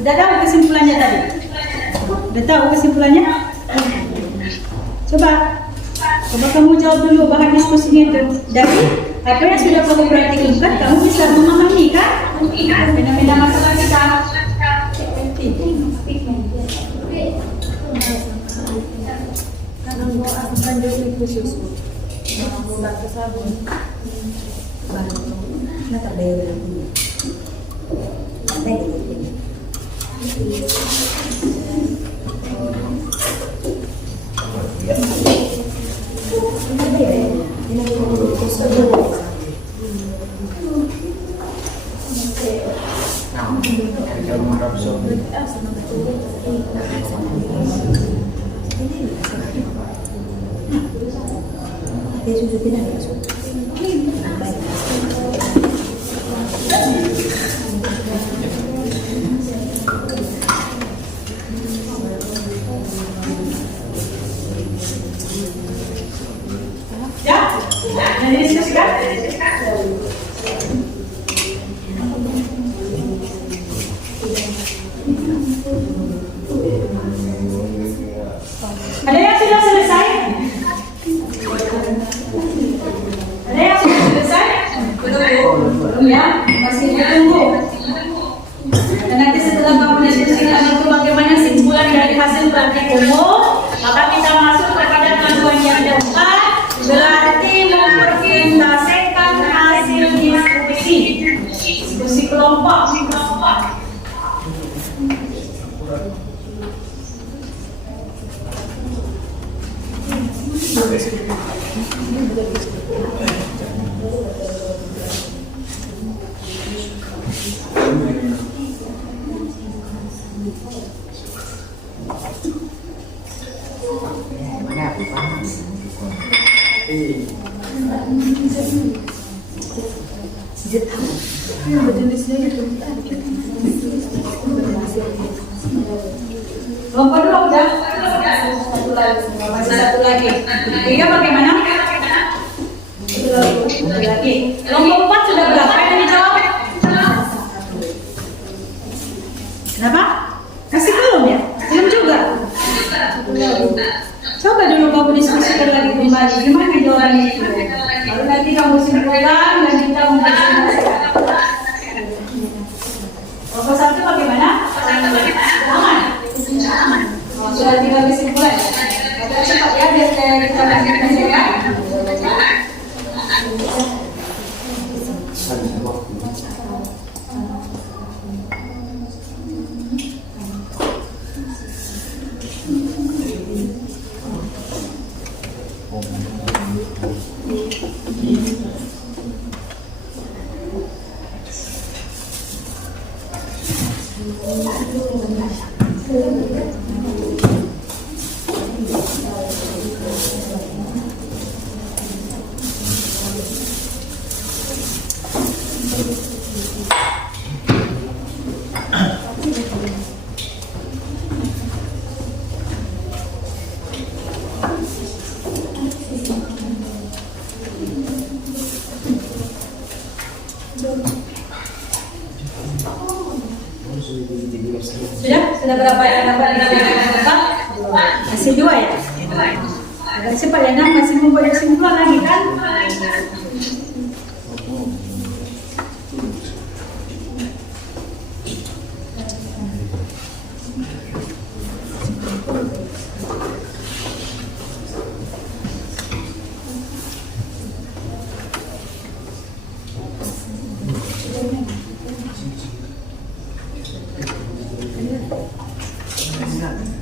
Sudah tahu kesimpulannya tadi? Sudah tahu kesimpulannya? Coba kamu jawab dulu bahan diskusinya itu. Dari apa yang sudah kamu perhatikan, kamu bisa memahami kan? Fenomena masalah kita. Ya? Yang didiskusikan? Ada yang sudah selesai? Ada yang sudah selesai? Belum ya? Masih ditunggu. Dan nanti setelah kamu diskusikan itu bagaimana kesimpulan dari hasil praktik umum, maka kita masuk kepada panduan yang keempat, berarti mempresentasikan hasil diskusi kelompok. Kelompok dua udah? Masih satu lagi. Tiga bagaimana? Satu lagi. Kelompok 4 sudah berapa yang dijawab? Kenapa? Kasih belum ya? Belum juga? Coba dulu kamu diskusikan lagi kembali. Gimana jawabannya itu? Lalu nanti kamu simpulkan dan kita mempresentasikan. Kelompok 1 bagaimana? Aman. Sudah tinggal kesimpulan. Kita cepat ya biar kita lanjutkan ya. Sudah berapa yang dapat dikatakan? Masih 2 ya? Agak cepat ya, masih membuat kesimpulan lagi kan?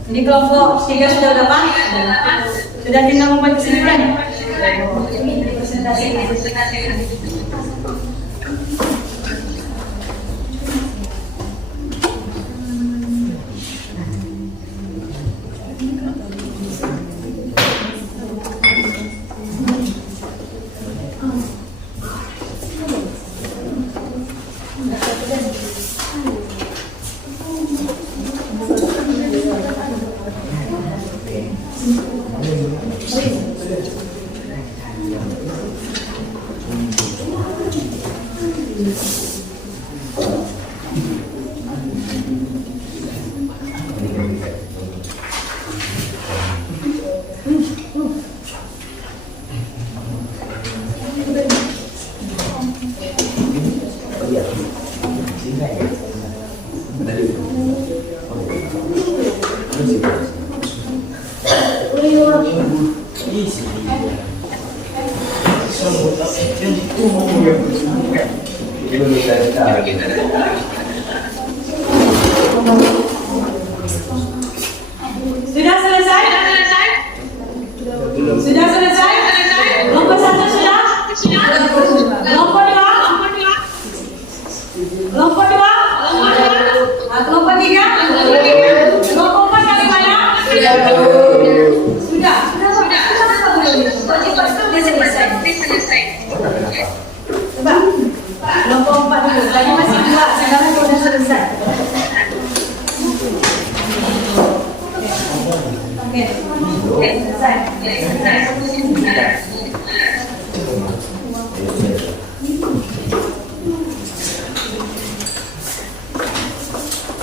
Ini kelompok 3 sudah berapa? Sudah tinggal membuat kesimpulan ya? Sudah selesai? Sudah selesai? Kelompok 1 sudah? Kelompok 2? Kelompok 2? Kelompok 3? Kelompok 4 bagaimana? Sudah. Selesai. Coba. Kelompok 4 dulu. Tadi masih 2, sekarang sudah selesai. Oke, selesai.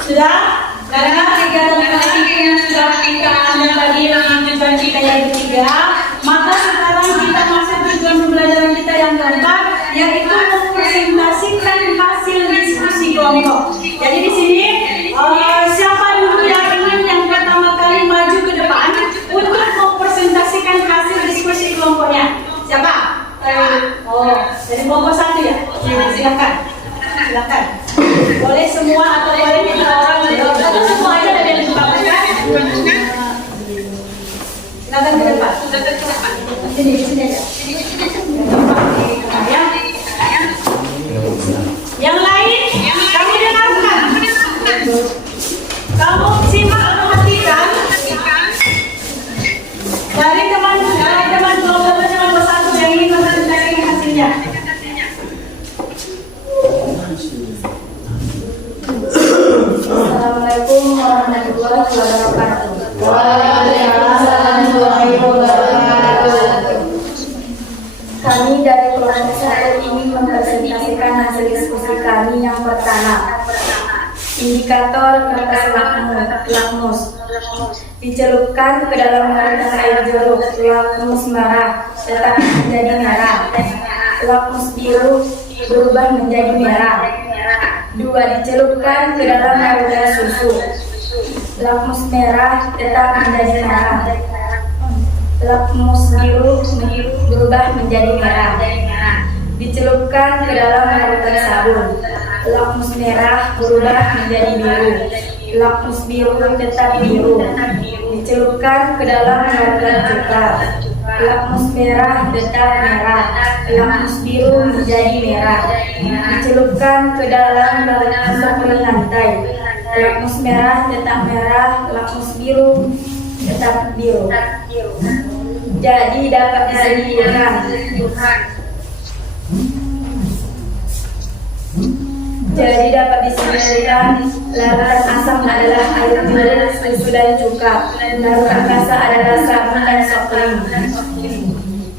Sudah? Karena kegiatan praktik yang sudah kita ambil tadi dengan tujuan kita yang ketiga, maka sekarang kita masuk tujuan pembelajaran kita yang keempat, yaitu mempresentasikan hasil diskusi kelompok. Jadi di sini siapa dulu yang ingin yang pertama kali maju ke depan untuk mempresentasikan hasil diskusi kelompoknya? Siapa? Dari kelompok 1 ya? Silakan. Boleh semua atau boleh minta orang atau semua aja dari yang bagus kan? Silakan ke depan. Sini aja. Ya. Yang lain, kamu dengarkan. Kamu simak atau perhatikan dari teman kelompok teman 1 yang ingin mempresentasikan hasilnya. Assalamualaikum warahmatullahi wabarakatuh. Waalaikumsalam warahmatullahi wabarakatuh. Kami dari kelompok 1 ingin mempresentasikan hasil diskusi kami yang pertama. Indikator kertas lakmus dicelupkan ke dalam larutan air jeruk. Lakmus merah tetap menjadi merah. Lakmus biru berubah menjadi merah. 2. Dicelupkan ke dalam larutan susu. Lakmus merah tetap menjadi merah. Lakmus biru berubah menjadi merah. Dicelupkan ke dalam larutan sabun. Lakmus merah berubah menjadi biru. Lakmus biru tetap biru. Dicelupkan ke dalam larutan cuka. Lakmus merah tetap merah. Lakmus biru menjadi merah. Dicelupkan ke dalam larutan lantai. Lakmus merah tetap merah. Lakmus biru tetap biru. Jadi dapat disimpulkan larutan asam adalah air jeruk, susu dan cuka. Larutan basa adalah sabun dan soklim.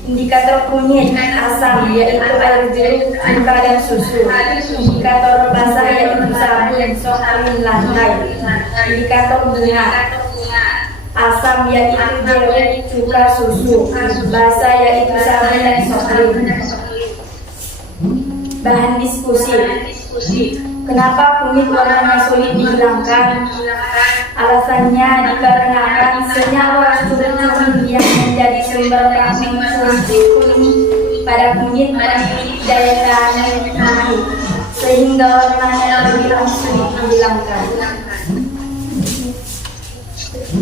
Indikator kunyit asam yaitu air jeruk, cuka dan susu. Indikator basa yaitu sabun, soklim, lantai. Indikator bunga asam yaitu jeruk, cuka, susu. Basa yaitu sabun dan soklim. Bahan diskusi. Kenapa kunyit warnanya sulit dihilangkan? Alasannya dikarenakan senyawa racun yang menjadi sumber kuning pada kunyit memiliki daya tahan tinggi, sehingga warnanya terbilang sulit dihilangkan.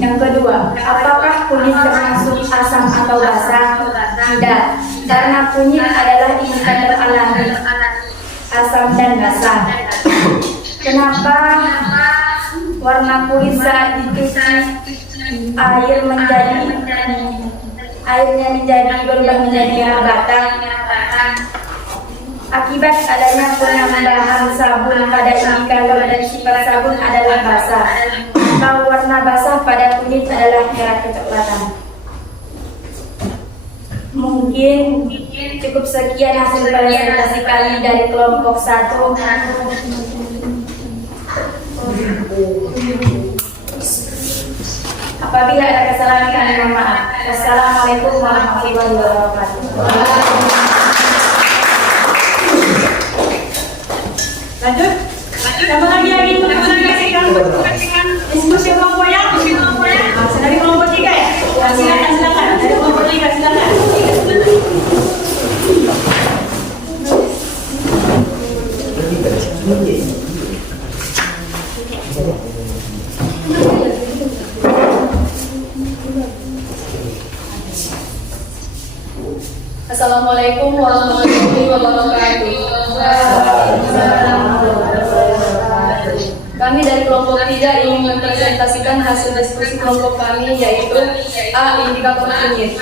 Yang kedua, apakah kunyit termasuk asam atau basa? Tidak, karena kunyit adalah indikator alami asam dan basa. Kenapa warna kulit saat dicuci airnya berubah menjadi merah bata? Akibat adanya penambahan sabun pada indikator dan sifat sabun adalah basah. Maka warna basah pada kulit adalah merah kecoklatan. Mungkin cukup sekian hasil presentasi kami dari kelompok 1. Apabila ada kesalahan kami mohon maaf. Wassalamualaikum warahmatullahi wabarakatuh. Lanjut. Siapa lagi yang ingin mengklarifikasikan diskusi kelompok ya? Dari kelompok 3 ya? Silakan. Dari kelompok 3 silakan. Assalamualaikum warahmatullahi wabarakatuh. Kami dari kelompok 3 ingin mempresentasikan hasil diskusi kelompok kami, yaitu A. Indikator kunyit.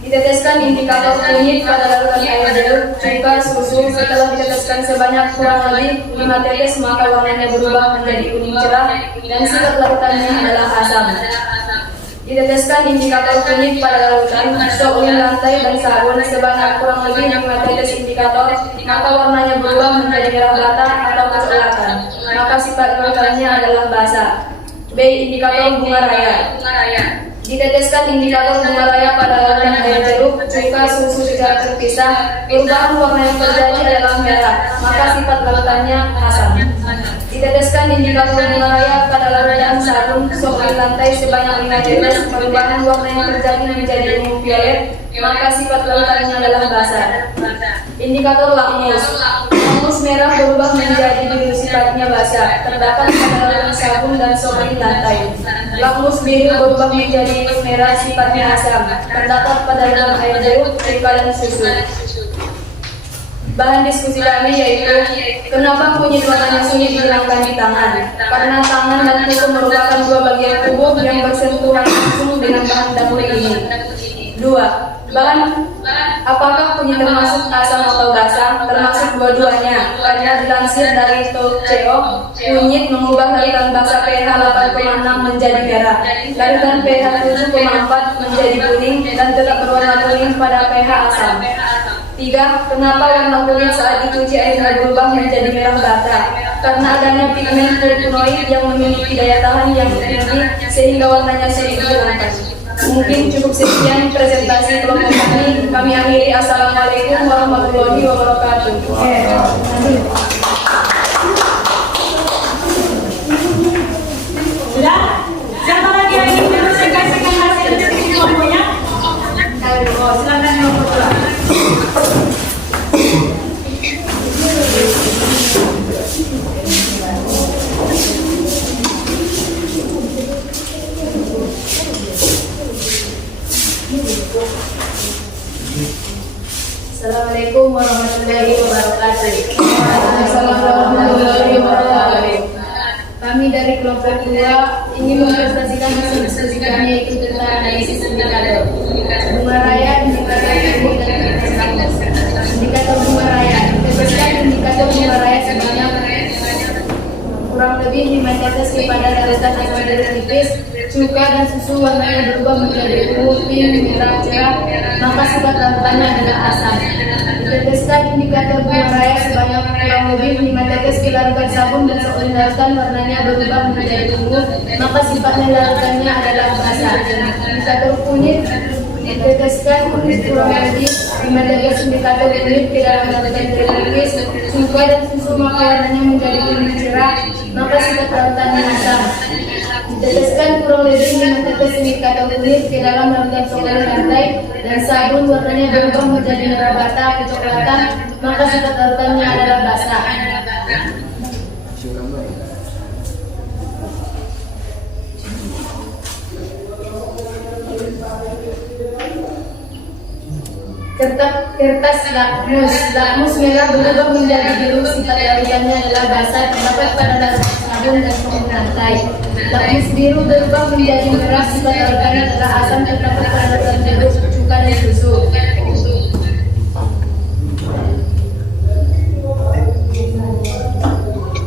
Diteteskan indikator kunyit pada larutan air jeruk, cuka, susu. Setelah diteteskan sebanyak kurang lebih 5 tetes, maka warnanya berubah menjadi kuning cerah dan sifat larutannya adalah asam. Diteteskan indikator kunyit pada larutan seulin lantai dan sabun sebanyak kurang lebih 5 tetes indikator, maka warnanya berubah menjadi merah bata atau kecoklatan, maka sifat larutannya adalah basah. B. Indikator bunga raya. Diteteskan indikator bunga raya pada larutan air jeruk, cuka, susu secara terpisah, perubahan warna yang terjadi adalah merah, maka sifat larutannya asam. Diteteskan indikator bunga raya pada larutan sabun seulin lantai sebanyak 5 tetes, perubahan warna yang terjadi menjadi ungu violet, maka sifat larutannya adalah basah. Indikator lakmus. Lakmus merah berubah menjadi biru, sifatnya basah, terdapat pada larutan sabun dan seulin lantai. Lakmus biru berubah menjadi merah, sifatnya asam, terdapat pada larutan air jeruk, cuka, dan susu. Bahan diskusi kami yaitu kenapa kunyit warnanya sulit dihilangkan di tangan? Karena tangan dan kuku merupakan dua bagian tubuh yang bersentuhan langsung dengan bahan dapur ini. 2. Apakah kunyit termasuk asam atau basah? Termasuk dua-duanya, karena dilansir dari Tokyo, kunyit mengubah larutan basah pH 8,6 menjadi merah, larutan pH 7,4 menjadi kuning, dan tetap berwarna kuning pada pH asam. 3. Kenapa warna kunyit saat dicuci airnya berubah menjadi merah bata? Karena adanya pigmen flavonoid yang memiliki daya tahan yang tinggi sehingga warnanya sulit dihilangkan. Mungkin cukup sekian presentasi kelompok kami. Kami akhiri. Assalamualaikum warahmatullahi wabarakatuh. Sudah? Siapa lagi yang ingin mempresentasikan hasil diskusi kelompoknya? Silakan kelompok 2. Assalamualaikum warahmatullahi wabarakatuh. Kami dari kelompok 2 ingin mempresentasikan hasil diskusi kami, yaitu tentang analisis indikator bunga raya, indikator kunyit, dan indikator bunga raya. Diteteskan indikator bunga raya sebanyak kurang lebih 5 tetes kepada larutan asam jeruk tipis, cuka, dan susu. Warnanya berubah menjadi ungu, pink, merah cerah, maka sifat larutannya adalah asam. Diteteskan indikator bunga raya sebanyak kurang lebih 5 tetes ke larutan sabun dan seulin larutan, warnanya berubah menjadi ungu, maka sifatnya larutannya adalah basah. Indikator kunyit. Diteteskan kunyit kurang lebih 5 tetes indikator kunyit ke dalam larutan jeruk tipis, cuka, dan susu, maka warnanya menjadi kuning cerah, maka sifat larutannya asam. Diteteskan kurang lebih 5 tetes indikator kunyit ke dalam larutan seulin lantai dan sabun, warnanya berubah menjadi merah bata kecoklatan, maka sifat larutannya adalah basah. Kertas lakmus merah berubah menjadi biru, sifat larutannya adalah basah, terdapat pada larutan sabun dan seulin lantai. Lakmus biru berubah menjadi merah, sifat larutannya adalah asam, terdapat pada larutan jeruk, cuka, dan susu.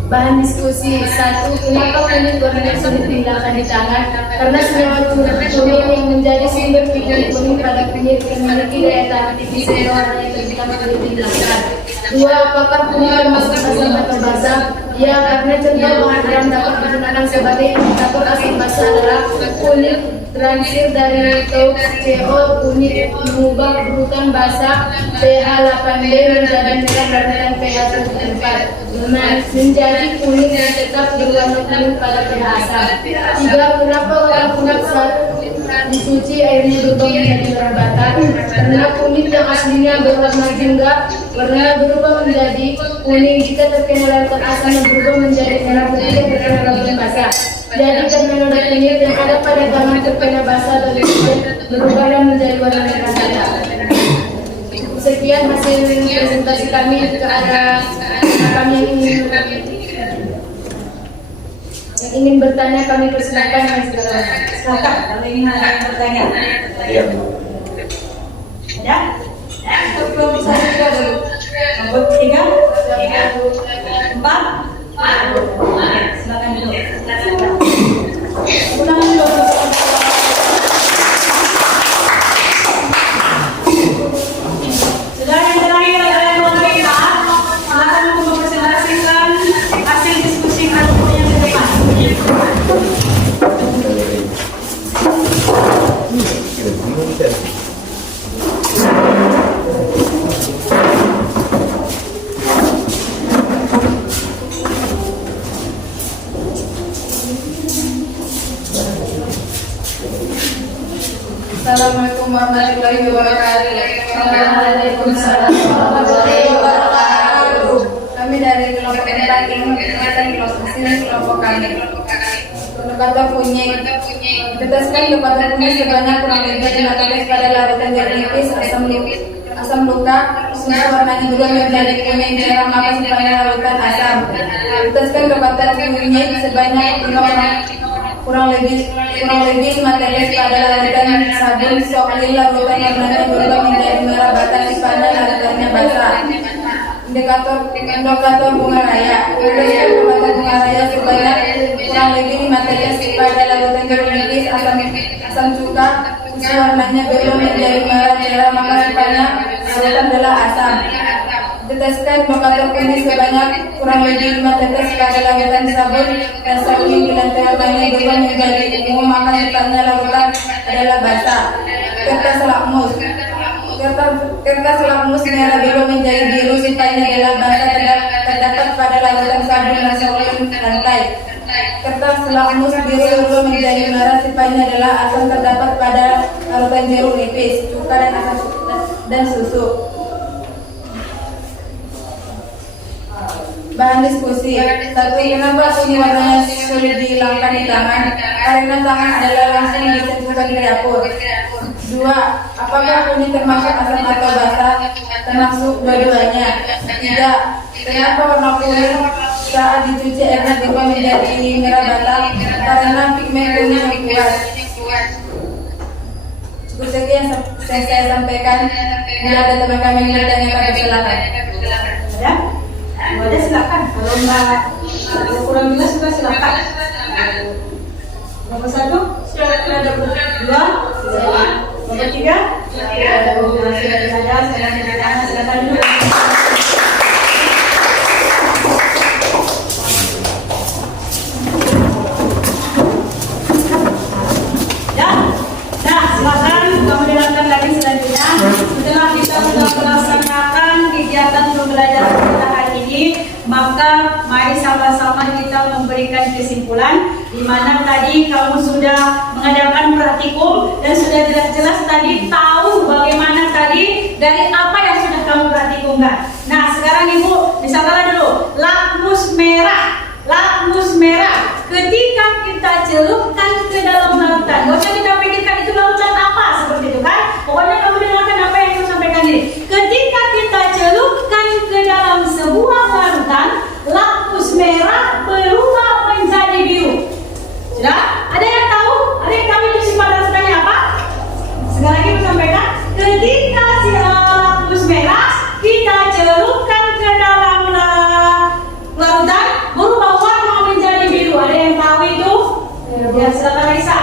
Bahan diskusi 1. Kenapa kunyit warnanya sulit dihilangkan di tangan? Karena senyawa kunyit yang menjadi sumber pigmen kuning pada kunyit memiliki daya tahan tinggi sehingga warnanya terbilang sulit dihilangkan. Dua, apakah kuning termasuk asam atau basa? Ya, karena contoh bahan yang dapat digunakan sebagai indikator asam basa adalah kunyit teransir dari CO, kunyit mengubah urutan basa pH 8B menjadi merah dan pH 4. Menjadi kuning yang tetap berwarna kuning pada pH asam. Tiga, kenapa warna kuning saat dicuci airnya berubah menjadi merah bata? Karena kunyit yang aslinya berwarna jingga, warnanya berubah menjadi kuning jika terkena larutan asam yang berubah menjadi merah putih yang terkena larutan basah. Jadi karena noda kunyit yang ada pada tangan terkena basah dan berubah menjadi warna merah bata. Sekian hasil presentasi kami ke arah kami yang ingin bertanya kami persilakan. Silakan kalau ingin ada yang bertanya. Iya. Ada? Untuk kelompok satu juga dulu. Kelompok tiga, empat. Oke, silakan dulu. Ulangan dulu. Sudah yang terakhir ada yang mau berbicara. Silakan untuk mempresentasikan hasil diskusi kami yang ke depan. Assalamualaikum warahmatullahi wabarakatuh. Waalaikumsalam warahmatullahi wabarakatuh. Kami dari kelompok 4 ingin mengingatkan kelompok sini kelompok kami. Untuk kata kunyit, tetaskan untuk kata kunyit sebanyak kurang lebih 5 tetes pada larutan jeruk nipis asam luka, susu warnanya juga menjadi kuning merah maka sepanjang larutan asam. Tetaskan untuk kata kunyit sebanyak 5 kurang lebih 5 tetes pada larutan sabun soklin larutan warnanya berubah menjadi merah bata sepanjang larutannya basah. Indikator bunga raya. Indikator bunga raya sebanyak kurang lebih 5 tetes pada larutan jeruk nipis asam cuka susu warnanya berubah menjadi merah maka sepanjang larutan adalah asam. Teteskan indikator kuning sebanyak kurang lebih 5 tetes pada larutan sabun dan sabun di lantai warnanya berubah menjadi ungu maka sepanjang larutan adalah basah. Kertas lakmus. Kertas lakmus merah berubah menjadi biru sisanya adalah basah terdapat pada larutan sabun dan sabun lantai. Kertas lakmus biru berubah menjadi merah sisanya adalah asam terdapat pada larutan jeruk nipis, cuka dan asam dan susu. Bahan diskusi. 1. Kenapa kuning warnanya sulit dihilangkan di tangan? Karena tangan adalah langsung disentuhkan di dapur. 2. Apakah kuning termasuk asam atau basa? Termasuk dua-duanya. 3. Kenapa warna kuning saat dicuci airnya berubah menjadi merah bata? Karena pigmen kuning yang kuat. Cukup sekian yang saya sampaikan. Bila ada teman kami yang bertanya, kami silakan. Ada? Ada silakan. Kalau kurang jelas juga silakan. Nomor 1, silakan. Ada 2, nomor 3, ada silakan dulu. Ya, nah silakan kamu dengarkan lagi selanjutnya. Setelah kita sudah melaksanakan kegiatan pembelajaran kita hari ini, maka mari sama-sama kita memberikan kesimpulan di mana tadi kamu sudah mengadakan praktikum dan sudah jelas-jelas tadi tahu bagaimana tadi dari apa yang sudah kamu praktikumkan. Nah sekarang Ibu misalkan dulu lakmus merah. Ketika kita celupkan ke dalam larutan, gak usah kita pikirkan itu larutan apa seperti itu kan. Pokoknya kamu dengarkan apa yang saya sampaikan ini. Ketika kita celupkan ke dalam sebuah larutan, lakmus merah berubah menjadi biru. Sudah? Ada yang tahu? Ada yang tahu itu sifat larutannya apa? Sekali lagi saya sampaikan. Ketika si lakmus merah kita celupkan ke dalam larutan, berubah warna menjadi biru. Ada yang tahu itu? Ya, silakan Raisa.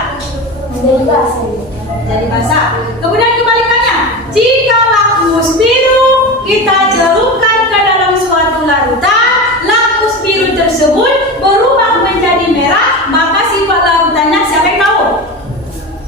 Menjadi basah. Kemudian kebalikannya, jika lakmus biru kita celupkan ke dalam suatu larutan, lakmus biru tersebut berubah menjadi merah, maka sifat larutannya siapa yang tahu?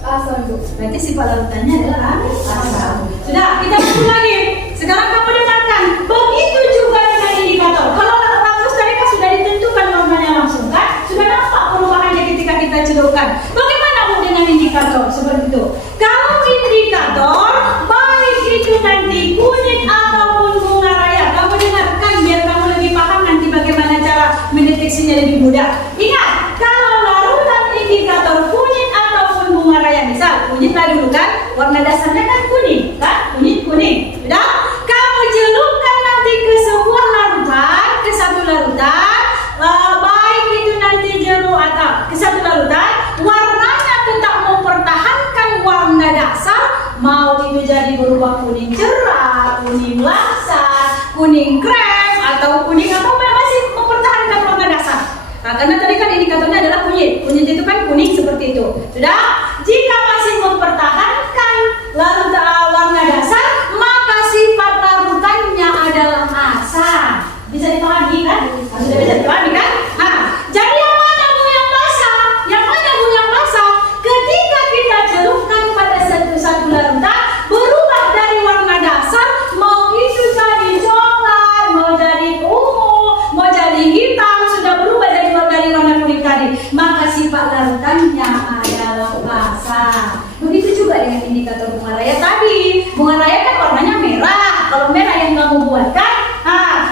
Asam, Bu. Berarti sifat larutannya adalah asam. Sudah, kita ulang lagi. Sekarang kamu dengarkan. Begitu juga dengan indikator. Kalau lakmus tadi kan sudah ditentukan warnanya langsung kan? Sudah nampak perubahannya ketika kita celupkan. Bagaimana Bu dengan indikator seperti itu? Kalau indikator baik itu nanti kuning ataupun bunga raya, kamu dengarkan biar kamu lebih paham nanti bagaimana cara mendeteksinya lebih mudah. Ingat, kalau larutan indikator kuning ataupun bunga raya, misal kunyit lah dulu kan, warna dasarnya kan kuning kan, kuning. Sudah, kamu celupkan nanti ke sebuah larutan, ke satu larutan, baik itu nanti jeruk atau ke satu larutan, warnanya tetap mempertahankan warna dasar, mau itu jadi berubah kuning cerah, kuning langsat, kuning krem atau kuning apa, masih mempertahankan warna dasar. Nah, karena tadi kan indikatornya adalah kunyit itu kan kuning seperti itu. Sudah, jika masih mempertahankan larutan warna dasar, maka sifat larutannya adalah asam. Bisa dipahami kan? Sudah bisa dipahami kan? Nah, jadi yang mana Bu yang basah? Yang mana Bu yang basah? Ketika kita celupkan pada satu larutan, berubah dari warna dasar, mau itu jadi coklat, mau jadi ungu, mau jadi hitam, sudah berubah dari warna kuning tadi, maka sifat larutannya adalah basah. Begitu juga dengan indikator bunga raya tadi. Bunga raya kan warnanya merah. Kalau merah yang kamu buat kan,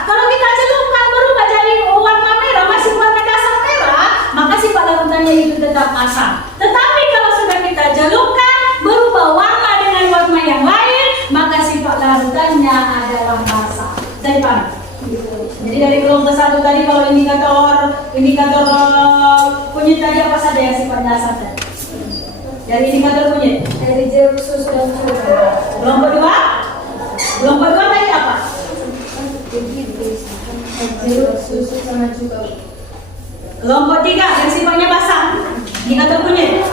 kalau kita celupkan berubah jadi warna merah, masih warna dasar merah, maka sifat larutannya itu tetap asam. Tetapi kalau sudah kita celupkan berubah warna dengan warna yang lain, maka sifat larutannya adalah basah. Jadi paham? Jadi dari kelompok satu tadi, kalau indikator kunyit tadi apa saja yang sifatnya asam tadi? Dari indikator kunyit? Dari jeruk, susu, dan cuka. Kelompok dua tadi apa? Jeruk, susu, sama cuka. Kelompok tiga yang sifatnya basah, indikator kunyit.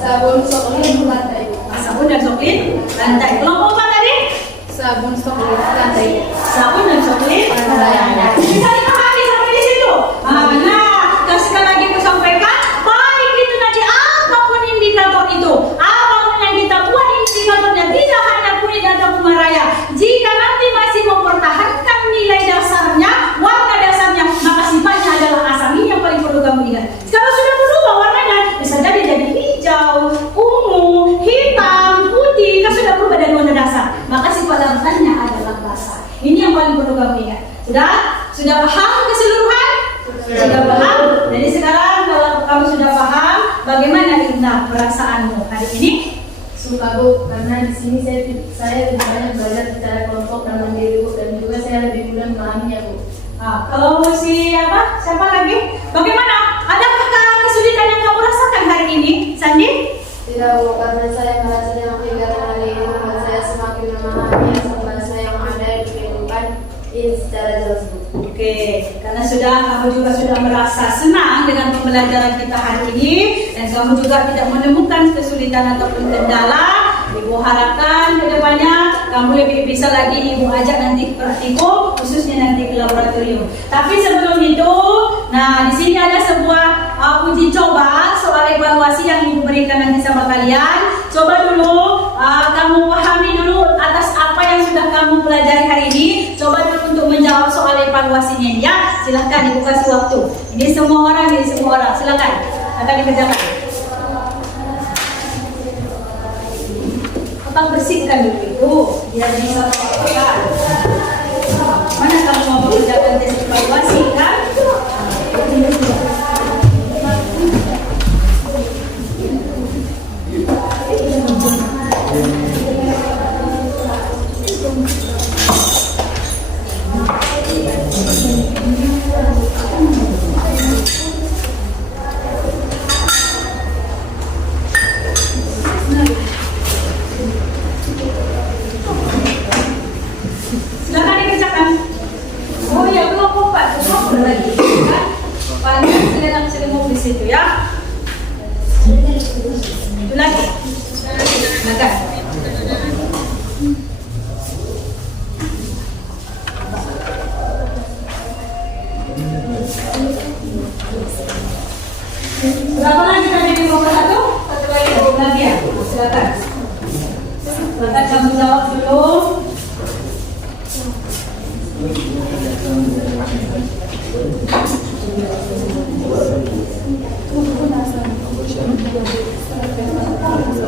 Sabun, coklat, lantai. Sabun dan coklat lantai. Kelompok empat tadi? Sabun, coklat, lantai. Sabun dan coklat lantai. Bisa dipahami sampai di situ? Nah, sekali lagi aku sampaikan, baik itu nanti apapun indikator itu, apapun yang kita buat indikatornya, tidak hanya kuning atau bunga raya. Jika nanti masih mempertahankan nilai dasarnya, warna dasarnya, maka sifatnya adalah asam. Ini yang paling perlu kamu ingat. Kalau sudah berubah warnanya, bisa jadi hijau, ungu, hitam, putih, kan sudah berubah dari warna dasar, maka sifat larutannya adalah basah. Ini yang paling perlu kamu ingat. Sudah paham keseluruhan? Sudah paham? Jadi sekarang kalau kamu sudah paham, bagaimana Ibna perasaanmu hari ini? Suka Bu, karena di sini saya lebih banyak belajar secara kelompok dan mandiri Bu, dan juga saya lebih mudah memahaminya Bu. Kalau siapa lagi? Bagaimana? Adakah kesulitan yang kamu rasakan hari ini, Sandi? Tidak Bu, karena saya merasa dengan kegiatan hari ini membuat saya semakin memahami asal-usul yang ada di kehidupan ini secara jelas Bu. Oke, karena kamu juga sudah merasa senang dengan pembelajaran kita hari ini, dan kamu juga tidak menemukan kesulitan ataupun kendala. Ibu harapkan ke depannya kamu lebih bisa lagi Ibu ajak nanti praktikum, khususnya nanti ke laboratorium. Tapi sebelum itu, di sini ada sebuah uji coba soal evaluasi yang Ibu berikan nanti sama kalian. Coba dulu kamu pahami dulu atas apa yang sudah kamu pelajari hari ini. Coba dulu untuk menjawab soal evaluasinya ya. Silahkan Ibu kasih waktu. Ini semua orang, silahkan akan dikerjakan. Abang bersihkan dulu itu biar bisa melakukan. Mana kamu mau mengerjakan tes evaluasi kan? Silakan dikerjakan. Oh ya, belum Pak. Belum lagi kan? Paling selimut di situ ya. Itu lagi. Silakan. Berapa lagi tadi di kelompok 1? Satu lagi ya. Silakan. Silakan kamu jawab dulu.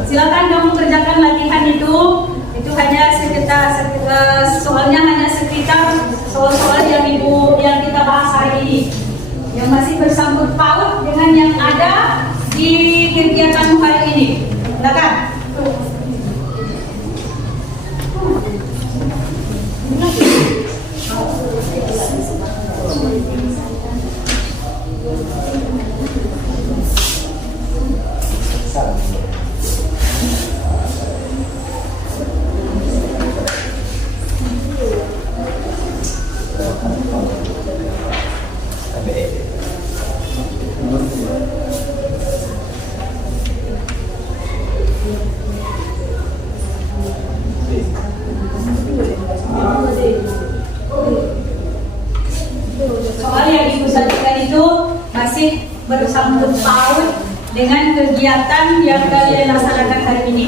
Silakan kamu kerjakan latihan itu. Itu hanya sekitar soalnya hanya sekitar soal-soal yang kita bahas hari ini, yang masih bersangkut paut dengan yang ada di kegiatan hari ini. Silakan. Soal yang Ibu sampaikan itu masih bersangkut paut dengan kegiatan yang kalian laksanakan hari ini.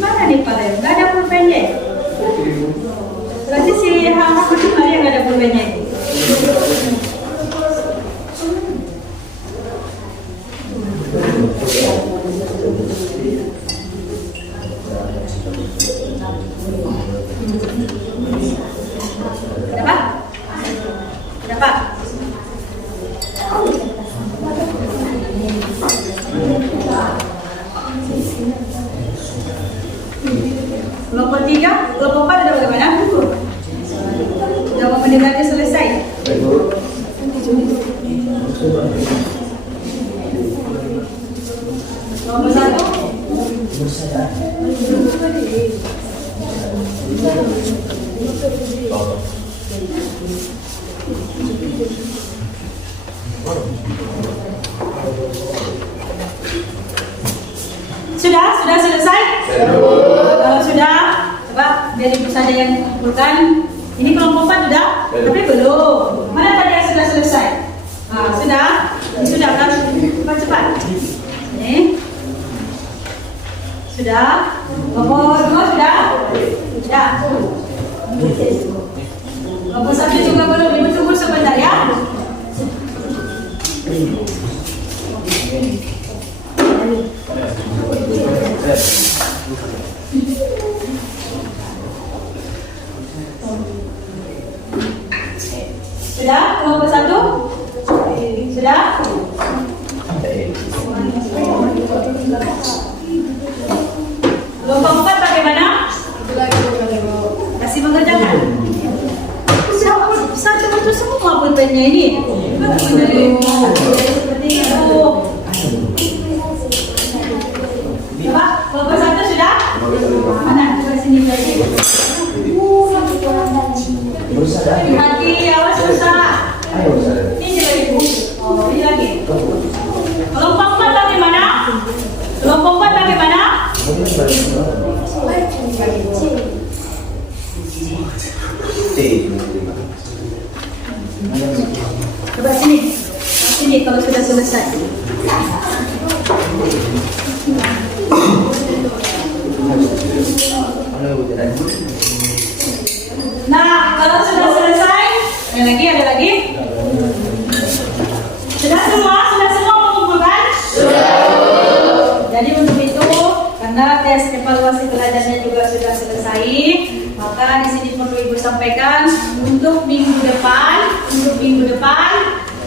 Mana nih Pak Leo? Gak ada pulpennya. Berarti si Hama mana yang gak ada pulpennya? Dapat? Kelompok 3, kelompok 4 ada bagaimana? Sudah mau mendekati selesai. Kelompok 1. Sudah selesai? Kalau sudah, coba biar Ibu saja yang kumpulkan. Ini kelompok 4 sudah? Tapi belum. Mana tadi yang sudah selesai? Nah, sudah? Ini sudah kan? Cepat. Ini. Sudah? Kelompok 2 sudah? Sudah. Kelompok 1 juga belum. Ibu tunggu sebentar ya. Sudah? Kelompok 1? Sudah? Kelompok 4 bagaimana? Masih mengerjakan? Satu betul semua pulpennya ini. Seperti itu. Coba, Bapak satu sudah? Mana? Coba sini lagi. Lagi, awas susah. Ini lagi. Oh, ini lagi. Kelompok 4 bagaimana? Kelompok 4 bagaimana? Coba sini. Sini kalau sudah selesai. Nah, kalau sudah selesai, ada lagi. Sudah semua mengumpulkan? Jadi untuk itu, karena tes evaluasi pelajarannya juga sudah selesai, maka di sini perlu Ibu sampaikan untuk minggu depan,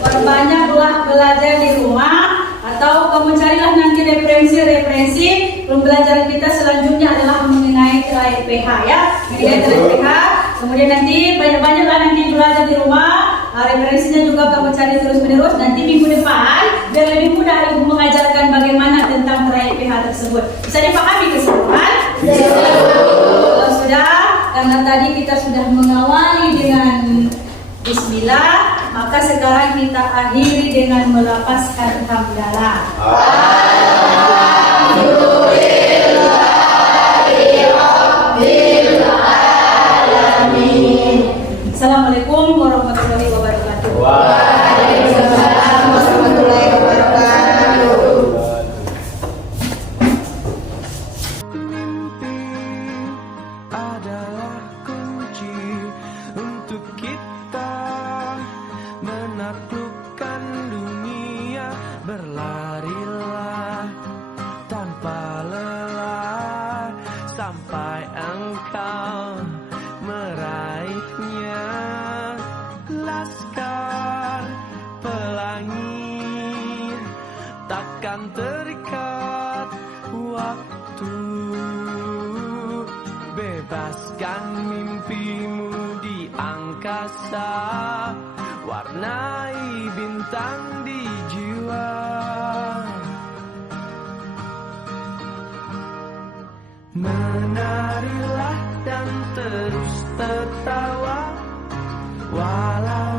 perbanyaklah belajar di rumah atau kamu carilah nanti referensi pembelajaran kita selanjutnya adalah mengenai TRPH ya, mengenai TRPH. Kemudian nanti banyak-banyaklah nanti belajar di rumah. Referensinya juga kamu cari terus-menerus. Nanti minggu depan biar lebih mudah Ibu mengajarkan bagaimana tentang TRPH tersebut. Bisa dipahami keseluruhan? Kalau sudah, karena tadi kita sudah mengawali dengan Bismillah, maka sekarang kita akhiri dengan melapaskan hamdalah. Assalamualaikum warahmatullahi wabarakatuh. Waalaikumsalam warahmatullahi wabarakatuh. Adalah kunci untuk kita menaklukkan dunia. Berlarilah tanpa lelah sampai engkau meraihnya. Laskar pelangi takkan terikat waktu. Bebaskan mimpimu di angkasa, warnai bintang di jiwa. Menarilah dan terus tertawa walau